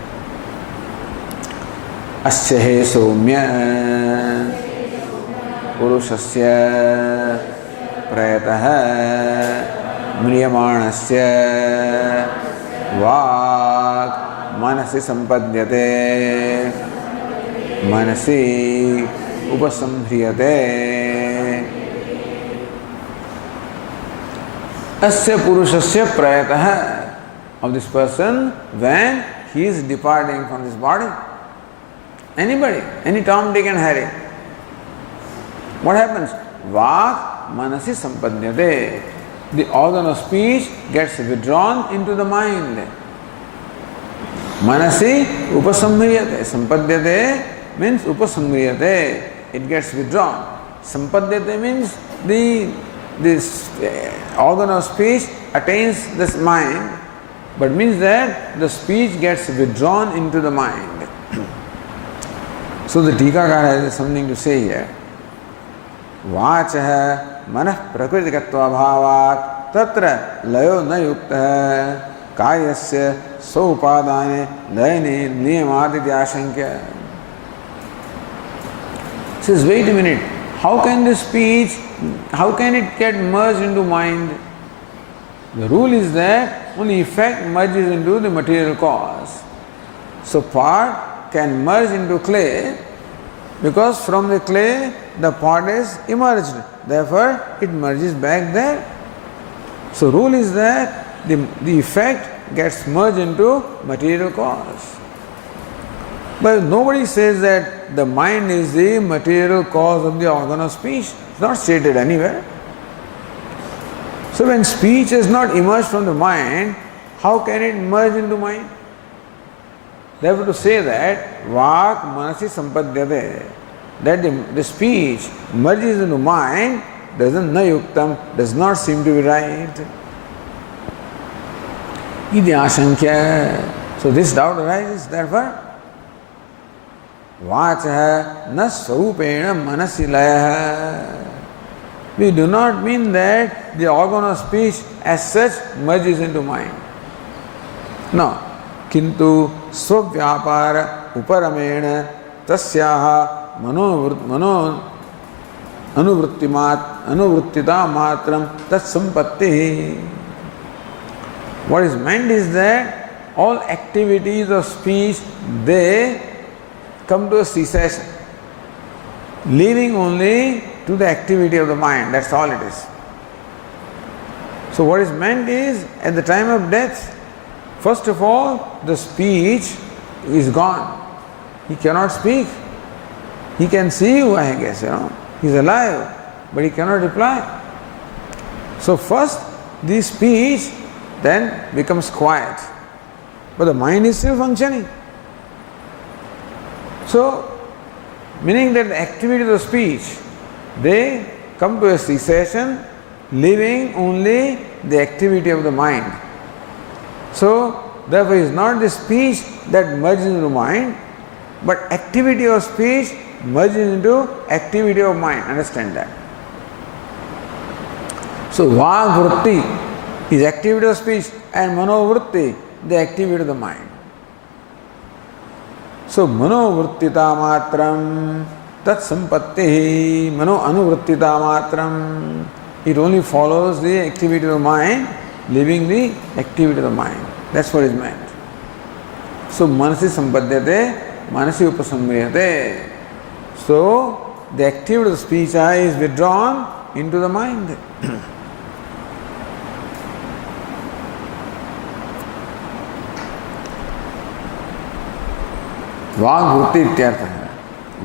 Asya he soumya purushasya prayatah mriyamanasya वाक् मनसि सम्पद्यते मनसि उपसंह्रियते अस्य पुरुषस्य प्रयतः of this person when he is departing from this body. Anybody, any Tom, Dick and Harry. What happens? Vak manasi sampadhyate. The organ of speech gets withdrawn into the mind. Manasi upasamhriyate. Sampadhyate means upasamhriyate. It gets withdrawn. Sampadhyate means this organ of speech attains this mind, but means that the speech gets withdrawn into the mind. So the Tikakara has something to say here. Vachaha manah prakritikatva bhavat tatra layo na yukta karyasya saupadane layane niyamaditi ashankya. Says, wait a minute, how can this speech, how can it get merged into mind? The rule is that only effect merges into the material cause. So part can merge into clay because from the clay the part is emerged. Therefore it merges back there. So rule is that the effect gets merged into material cause. But nobody says that the mind is the material cause of the organ of speech. It's not stated anywhere. So when speech is not emerged from the mind, how can it merge into mind? Therefore to say that vak manasi sampadhyate, that the speech merges into mind, doesn't na yuktam, does not seem to be right. Iti ashankya. So this doubt arises, therefore vachaha na sarupena manasi layaha. We do not mean that the organ of speech as such merges into mind. No. Kintu swavyapara uparamena tasyaha mano anuvruttita matram tat sampatti. What is meant is that all activities of speech, they come to a cessation, leaving only to the activity of the mind. That's all it is. So what is meant is, at the time of death, first of all, the speech is gone. He cannot speak. He can see you, I guess, He's alive, but he cannot reply. So first, the speech then becomes quiet. But the mind is still functioning. So, meaning that the activity of the speech, they come to a cessation, leaving only the activity of the mind. So, therefore, it is not the speech that merges into mind, but activity of speech merges into activity of mind. Understand that. So, vagvrutti is activity of speech and manovrutti, the activity of the mind. So, manovruttita matram tat sampatti, mano anuvruttita matram. It only follows the activity of the mind, leaving the activity of the mind. That's what is meant. So, manasi sampadhyate, manasi upasamhriyate. So, the activity of the speech is withdrawn into the mind. वाग्वृत्ति इत्यर्थ है.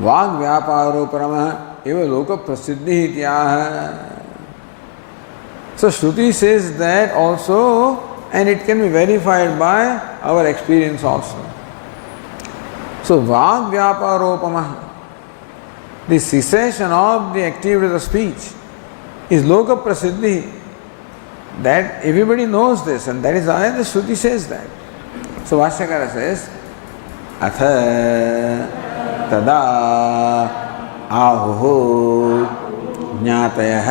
वाग व्यापारोपरम एवं लोक प्रसिद्धि इत्याह. So Shruti says that also, and it can be verified by our experience also. So vag vyaparopama, the cessation of the activity of the speech, is loka prasiddhi. That everybody knows this, and that is why the Shruti says that. So Vashyakara says, अथ तदा आहुः ज्ञातयः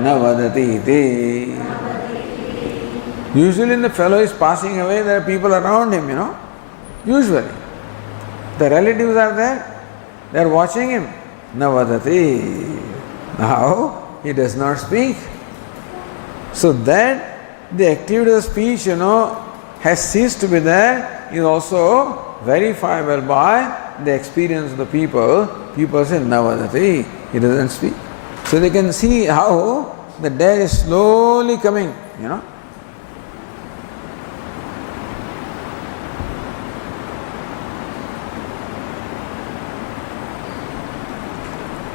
न वदति इति. Usually when the fellow is passing away, there are people around him, Usually. The relatives are there, they are watching him. न वदति. Now, he does not speak. So that the activity of speech, has ceased to be there is also verifiable by the experience of the people. People say, Navadati, he doesn't speak. So they can see how the dead is slowly coming,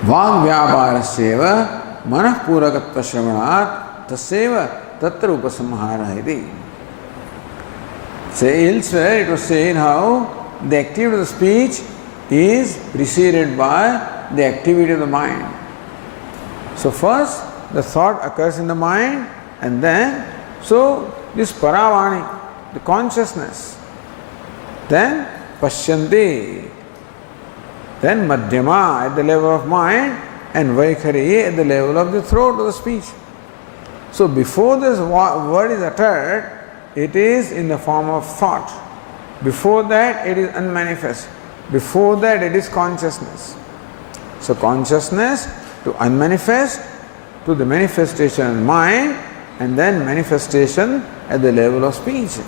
वाग व्यापारस्यैव मनःपूर्वकत्व श्रवणात् तस्यैव तत्र उपसंहारः इति. So elsewhere it was saying how the activity of the speech is preceded by the activity of the mind. So first the thought occurs in the mind, and then this paravani, the consciousness, then pashyanti, then madhyama at the level of mind, and vaikhari at the level of the throat or the speech. So before this word is uttered, it is in the form of thought. Before that it is unmanifest. Before that it is consciousness. So consciousness to unmanifest, to the manifestation in mind, and then manifestation at the level of speech.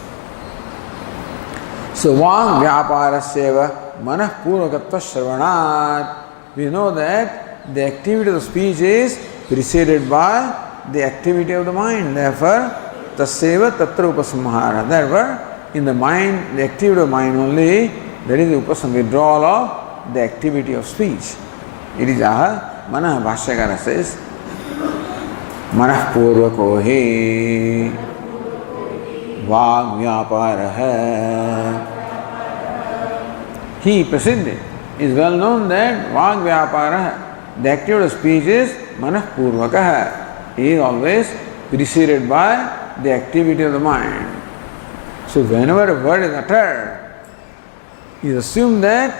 So vāng vyāpārasyeva manah pūrvakatva shravanāt. We know that the activity of the speech is preceded by the activity of the mind. Therefore, tasyeva tatra upasamhara. Therefore, in the mind, the activity of the mind only, there is the withdrawal of the activity of speech. It is aha manah. Bhashyakara says, manah pūrvako hi vāg vyāpāraha. He, Prasiddhi, is well known that vāg vyāpāraha, the activity of speech is manah pūrvakaha. He is always preceded by the activity of the mind. So whenever a word is uttered, it is assumed that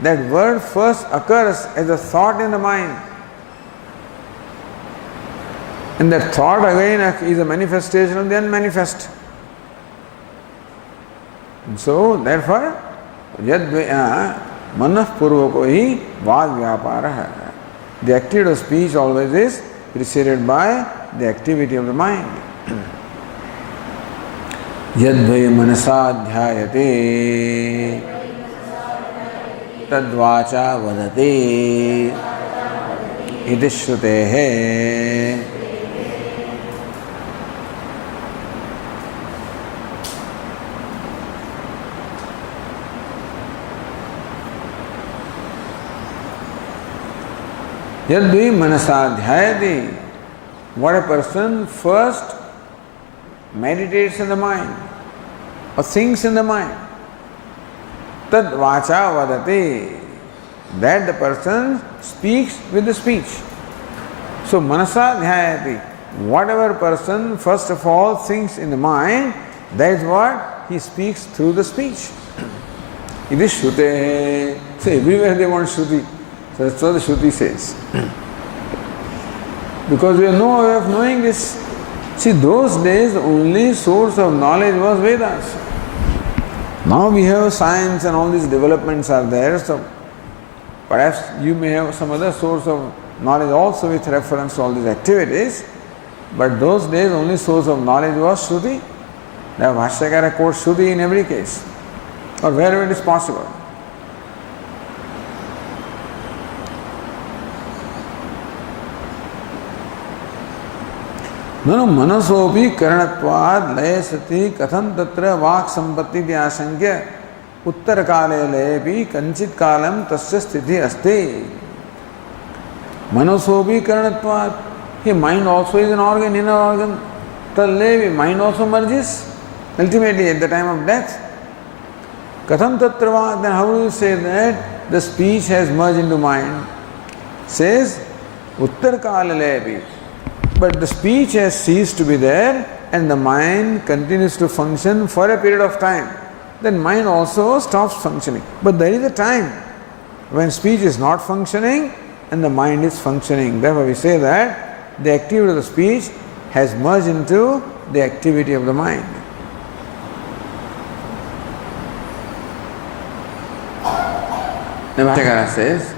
that word first occurs as a thought in the mind. And that thought again is a manifestation of the unmanifest. And so therefore, manah purvako hi vāg vyāpāraha. The activity of speech always is preceded by the activity of the mind. Yadvai manasa dhyayate tadvacha vadate iti shrutehe. Yadvi manasa dhyayati. What a person first meditates in the mind or thinks in the mind. Tad vacha vadati. That the person speaks with the speech. So manasa dhyayati. Whatever person first of all thinks in the mind, that is what he speaks through the speech. It is Shrutehe. So everywhere they want Shruti. So that's what the Shruti says. Because we have no way of knowing this. See, those days the only source of knowledge was Vedas. Now we have science and all these developments are there, so perhaps you may have some other source of knowledge also with reference to all these activities, but those days only source of knowledge was Shruti. The Bhashyakara quotes Shruti in every case, or wherever it is possible. ननु मनसोपि करणत्वाद लय सति कथं तत्र वाक् संपत्ति आशंक्य उत्तर काले लयेपि कंचित कालम तस्य स्थिति अस्ति. मनसोपि करणत्वाद. He mind also is an organ, inner organ. Tallevi mind also merges ultimately at the time of death. Katham tatra vaak. Then how do you say that the speech has merged into mind? Says uttar kala levi. But the speech has ceased to be there and the mind continues to function for a period of time. Then mind also stops functioning. But there is a time when speech is not functioning and the mind is functioning. Therefore we say that the activity of the speech has merged into the activity of the mind. The Bhashyakara says,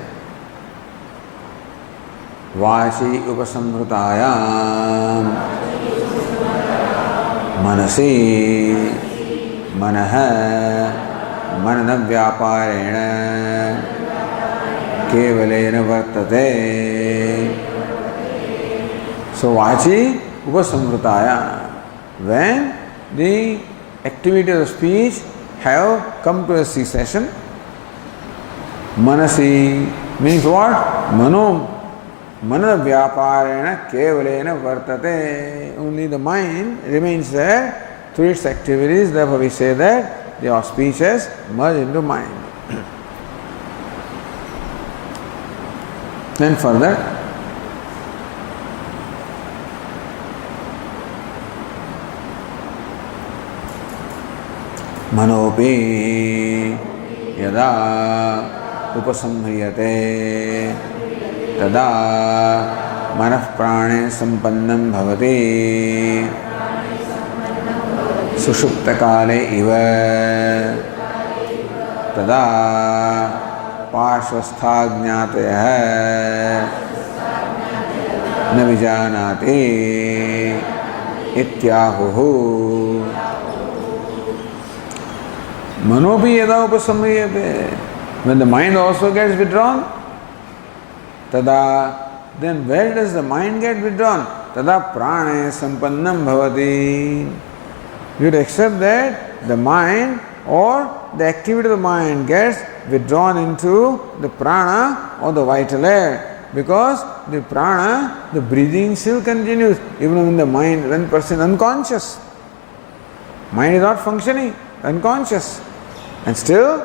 Vashi upasamhrutayam मनसि मनः मनन व्यापारेण केवलेन वर्तते. So vachi upasambhutaya, when the activity of the speech have come to a cessation. Manasi means what? Mano. Mana vyaparena kevalena vartate. Only the mind remains there through its activities. Therefore we say that the speech has merged into mind. Then further, manopi yada उपसंह्रियते तदा मनः प्राणे संपन्नं भवति. सुषुप्त काले इव तदा पार्श्वस्थाज्ञातयः न विजानाति इत्याहुः. मनोपि यदा उपसंह्रियते, when the mind also gets withdrawn, tada, then where does the mind get withdrawn? Tada prane sampannam bhavati. You would accept that the mind or the activity of the mind gets withdrawn into the prana or the vital air, because the prana, the breathing still continues even when the mind, when person is unconscious. Mind is not functioning, unconscious, and still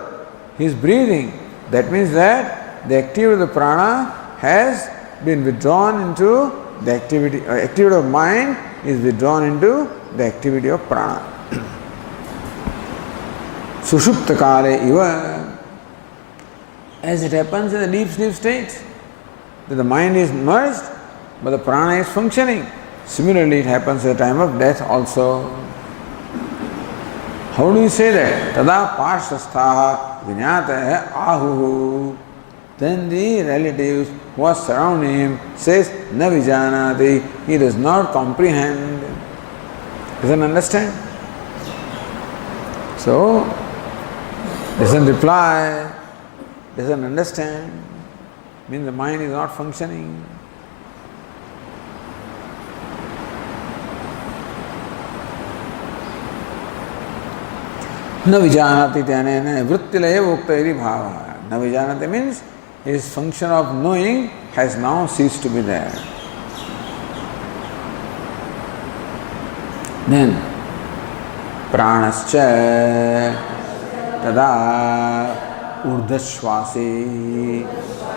he is breathing. That means that the activity of the prana has been withdrawn into the activity of mind is withdrawn into the activity of prana. Sushupta kale iva, as it happens in the deep sleep state, that the mind is merged but the prana is functioning. Similarly, it happens at the time of death also. How do you say that? Tada parshasthaha vinyatah ahuhu. Then the relatives who are surrounding him says na vijanati. He does not comprehend. Doesn't understand. So, doesn't reply, doesn't understand. Means the mind is not functioning. न विजानाति तेनेन वृत्तिलय उक्तैरि भावः. न विजानाति means his function of knowing has now ceased to be there. Then pranascha tada urdhashvasi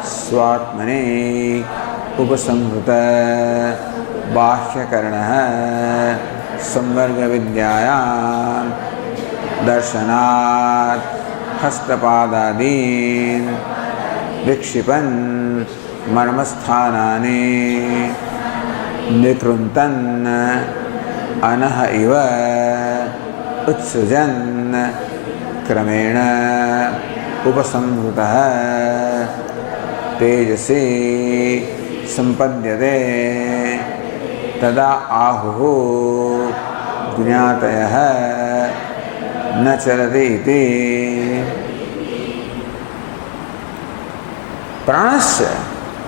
swatmane upasamhrita bahyakarnah samvarga vidyayam दर्शनात् हस्तपादादीन् विक्षिपन् मर्मस्थानानि निकृन्तन् अनः इव उत्सृजन् क्रमेण उपसंहृतः तेजसि संपद्यते तदा आहुः ज्ञातयः न चलते इति. Pranasya,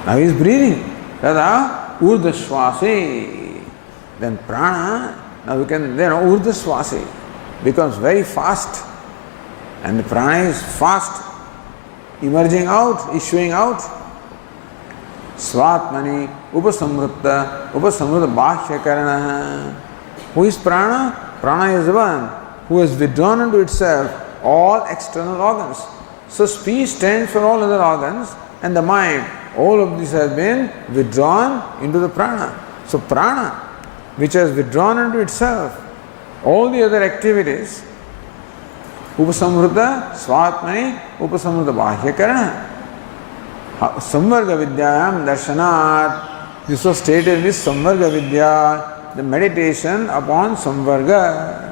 now he is breathing. Tada urdhashvasi. Then prana, now we can, urdhashvasi becomes very fast. And the prana is fast, emerging out, issuing out. Svatmani upasamrutta bahyakarana. Who is prana? Prana is the one who has withdrawn into itself all external organs. So speech stands for all other organs, and the mind, all of this has been withdrawn into the prana. So prana, which has withdrawn into itself all the other activities, upasamhrita svatmani upasamhrita bahyakarana samvarga vidyayam darshanat. This was stated in this samvarga vidya, the meditation upon samvarga.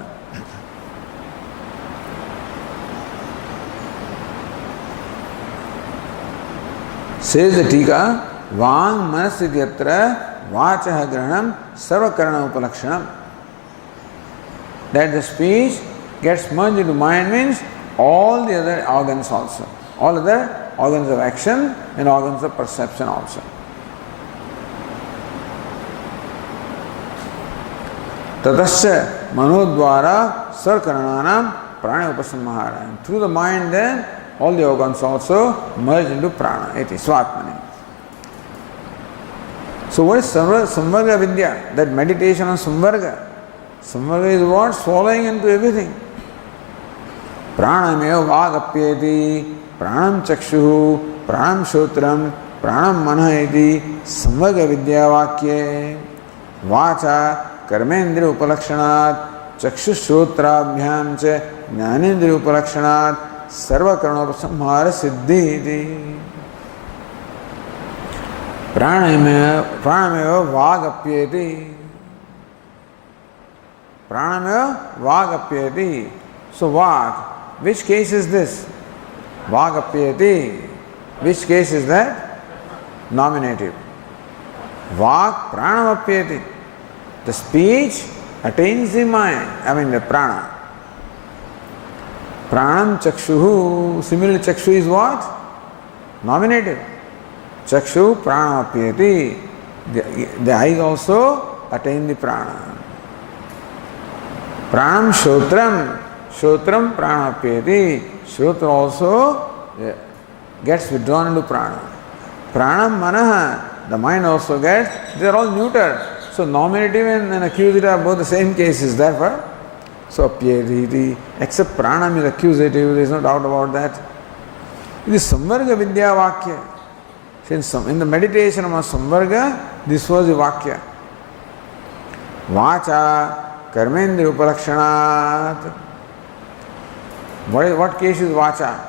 Says the Tika, Vang manasityatra vachah granam sarvakarana upalakshanam. that the speech gets merged into mind means all the other organs also. All other organs of action and organs of perception also. Tatasya manodvara sarkarananam prana upasamhara. Through the mind then all the organs also merge into prana. Iti swatmani. So what is samvarga vidya? That meditation on samvarga. Samvarga is what? Swallowing into everything. Pranameva vagapyeti, pranam chakshuhu, pranam shotram, pranam manah iti samvarga vidya vakye. Vacha karmendriya upalakshanaat, chakshushotrabhyam cha jnanendriya upalakshanaat, sarva karanopasamhara siddhi iti. Pranameva vagapyeti. Pranameva vagapyeti. So vag, which case is this? Vagapyeti. Which case is that? Nominative. Vag pranamapyeti. The speech attains the mind, the prana. Pranam chakshuhu. Similarly, chakshu is what? Nominative. Chakshu pranamapyeti. The eyes also attain the prana. Pranam shotram. Shotram pranamapyeti. Shotra also gets withdrawn into prana. Pranam manaha. The mind also gets. They are all neutered. So nominative and accusative are both the same cases. Therefore, so apyeti. Except pranam is accusative. There is no doubt about that. It is samvarga vidya vakya. Since in the meditation of samvarga, this was the vakya. Vacha karmendriya upalakshanaat. What case is vacha?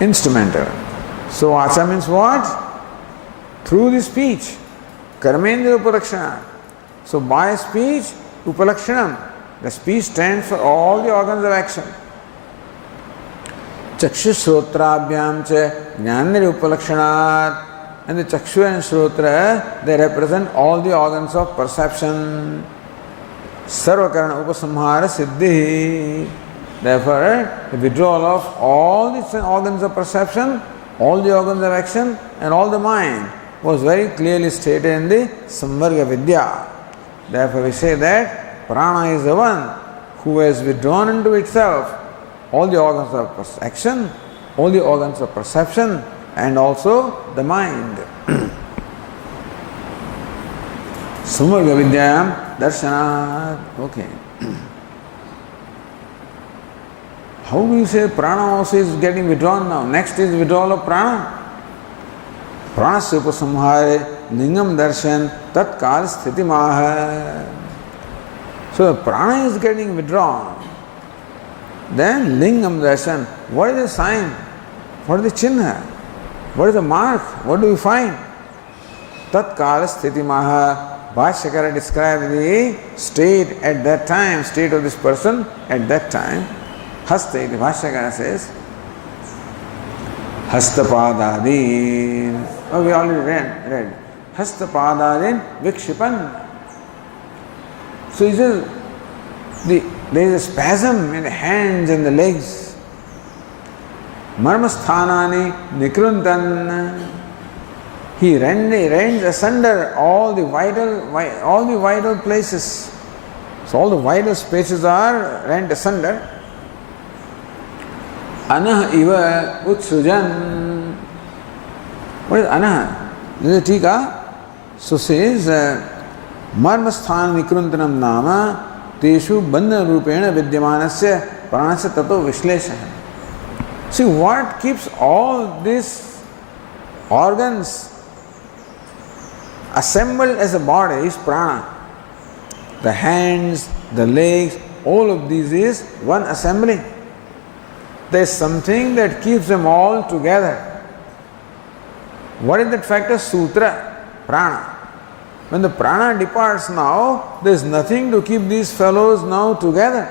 Instrumental. So vacha means what? Through the speech. Karmendriya upalakshana. So by speech, upalakshanam. The speech stands for all the organs of action. Chakshushotrabhyam cha jnanendriya upalakshanat. And the chakshu and shrotra, they represent all the organs of perception. Sarvakarana upasamhara siddhi. Therefore, the withdrawal of all the organs of perception, all the organs of action, and all the mind was very clearly stated in the samvarga vidya. Therefore, we say that prana is the one who has withdrawn into itself all the organs of action, all the organs of perception, and also the mind. Samvarga vidyam darshanat. Okay. How do you say prana also is getting withdrawn now? Next is withdrawal of prana. Pranasya upasamhare lingam darshan tat kal sthiti maha. So the prana is getting withdrawn. Then lingam darshan. What is the sign? What is the chinha? What is the mark? What do we find? Tat kala sthiti maha. Bhashyakara described the state at that time, state of this person at that time. Hasta, the Bhashyakara says, Hastapadadin. Oh, we already read. Hastapadadin vikshipan. So he says, there is a spasm in the hands and the legs. Marmasthanani nikruntan. He rends asunder all the vital places. So all the vital spaces are rent asunder. Anah iva utsujan. What is anah? This is a tika. So says marmasthan nikruntanam nama teshu bandhana rupena vidyamanasya pranasya tato vishlesha. See what keeps all these organs assembled as a body is prana. The hands, the legs, all of these is one assembly. There is something that keeps them all together. What is that factor? Sutra, prana. When the prana departs now, there is nothing to keep these fellows now together.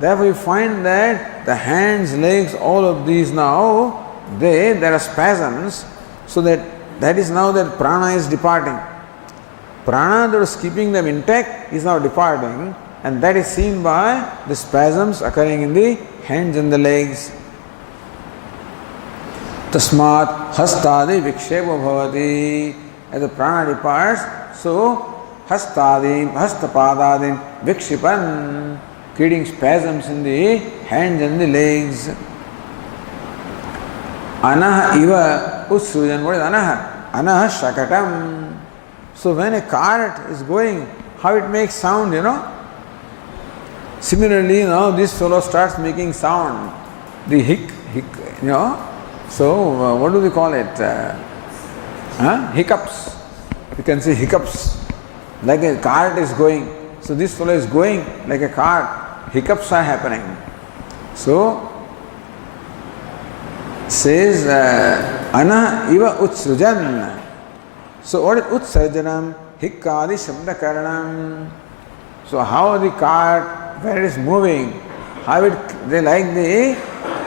Therefore, you find that the hands, legs, all of these now, there are spasms, so that is now that prana is departing. prana that was keeping them intact is now departing, and that is seen by the spasms occurring in the hands and the legs. Tasmat hastadi vikshepa bhavati. As the prana departs, so hastadim, hastapadadin vikshipan, creating spasms in the hands and the legs. Anaha iva utsrujan. What is anaha? Anaha shakatam. So when a cart is going, how it makes sound, Similarly, now this fellow starts making sound. The hic, So what do we call it? Hiccups. You can say hiccups. Like a cart is going. So this fellow is going like a cart. Hiccups are happening. So says ana iva utsrujan. So what is utsarjanam? Hikkadi shabdakaranam. So how the cart, when it is moving, they like the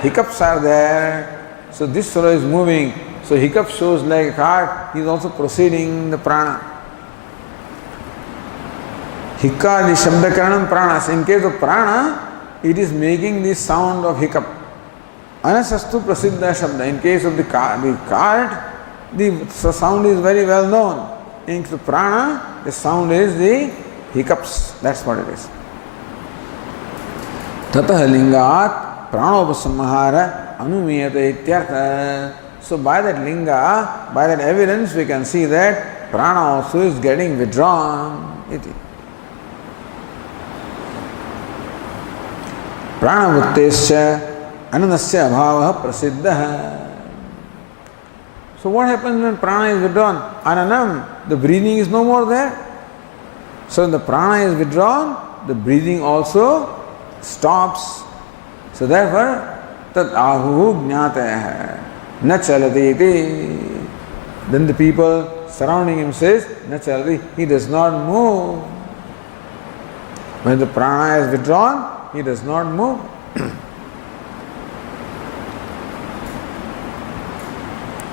hiccups are there. So this fellow is moving. So hiccup shows like a cart, he is also proceeding the prana. Hikkadi shabdakaranam pranas. In case of prana, it is making the sound of hiccup. Anasastu prasiddha shabda. In case of the cart, the sound is very well known. In case of prana, the sound is the hiccups. That's what it is. Tatah lingat pranopasamhara anumiyate ityartha. So by that linga, by that evidence, we can see that prana also is getting withdrawn. Prana vuttescha anandasya abhavaha prasiddha. So what happens when prana is withdrawn? Ananam, the breathing is no more there. So when the prana is withdrawn, the breathing also stops. So therefore, tat ahu jnatah na chalati iti. Then the people surrounding him says, na chalati, he does not move. When the prana is withdrawn, he does not move.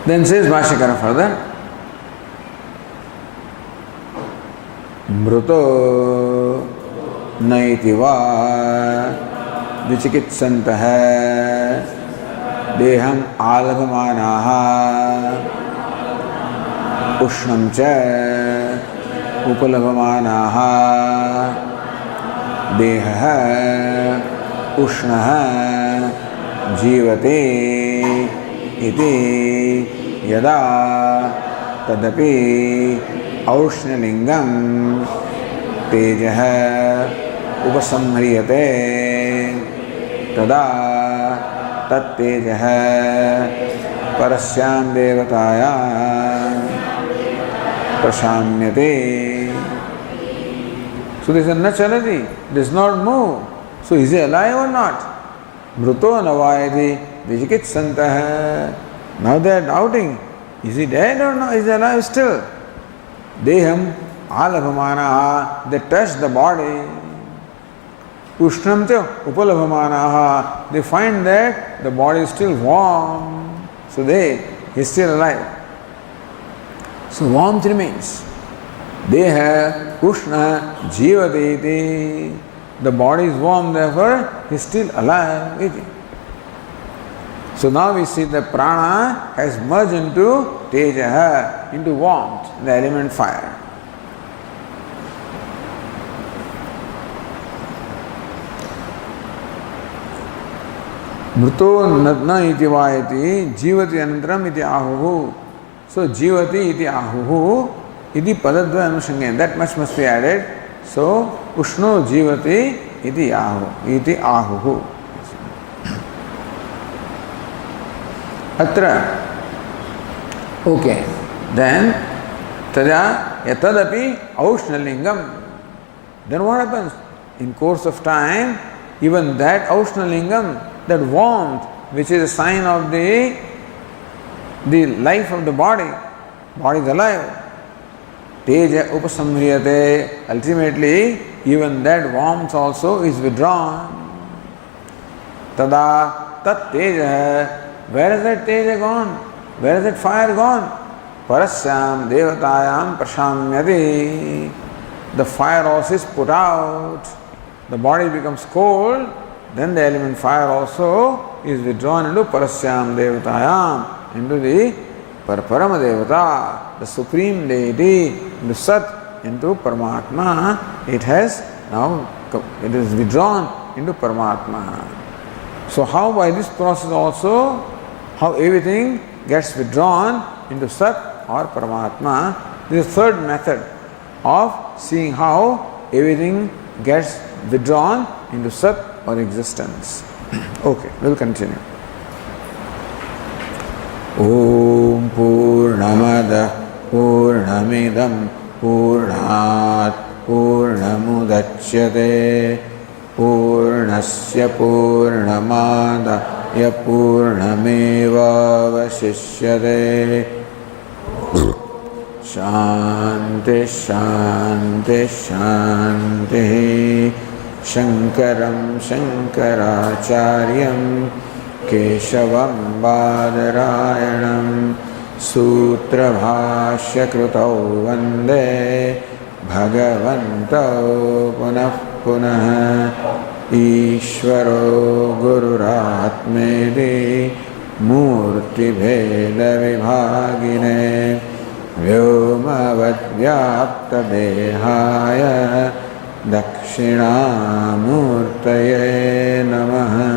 Then says Bhashyakara further, Mruto naiti va vichikitsantaha deham alabhamanaha ushnam cha upalabhamanaha dehaha ushnaha jivate iti yada tadapi aushnyalingam tejah upasamhriyate tada tat tejah parasyam devatayam prashamyate. So this is na chalati, does not move. So is he alive or not? Mruto navayati vijikitsantaha. Now they are doubting, is he dead or not? Is he alive still? Deham alabhamanaha, they touch the body. Ushnam cha upalabhamanaha, they find that the body is still warm. So he is still alive. So warmth remains. Deha ushna jivati. The body is warm, therefore he is still alive. So now we see that prana has merged into tejaha, into warmth, the element fire. Mruto nadna iti vayati jivati anantaram iti ahuhu. So jivati iti ahuhu iti padadva anushangen. That much must be added. So ushno jivati iti ahuhu. Atra. Okay. Then tada yatadapi aushnalingam. Then what happens? In course of time, even that aushnalingam, that warmth, which is a sign of the life of the body is alive. Teja upasamhriyate. Ultimately, even that warmth also is withdrawn. Tada tat teja. Where is that teja gone? Where is that fire gone? Parasyam Devatayam Prashamyati. The fire also is put out. The body becomes cold, then the element fire also is withdrawn into Parasyam Devatayam, into the Parama Devata, the supreme deity, into Sat, into Paramatma. It is withdrawn into Paramatma. So how by this process also, how everything gets withdrawn into Sat or Paramatma. This is the third method of seeing how everything gets withdrawn into Sat or existence. Okay, we'll continue. Om Purnamada Purnamidam Purnat Purnamudachyate Purnasya Purnamada Purnameva Vasishyate. Shanti Shanti Shanti. Shankaram Shankaracharyam Keshavam Badarayanam Sutra Bhashya Krutau Vande Bhagavantau Punah Punah Ishvaro Gururatmedi Murti Bheda Vibhagine Vyomavad Vyapta Dehaya Dakshinamurtaye Namaha.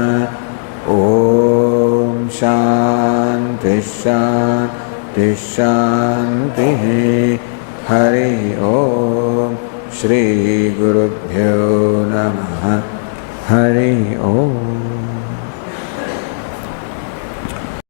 Om Shanti Shanti Shanti. Hari Om. Shri Gurubhyo Namaha. Hari Om.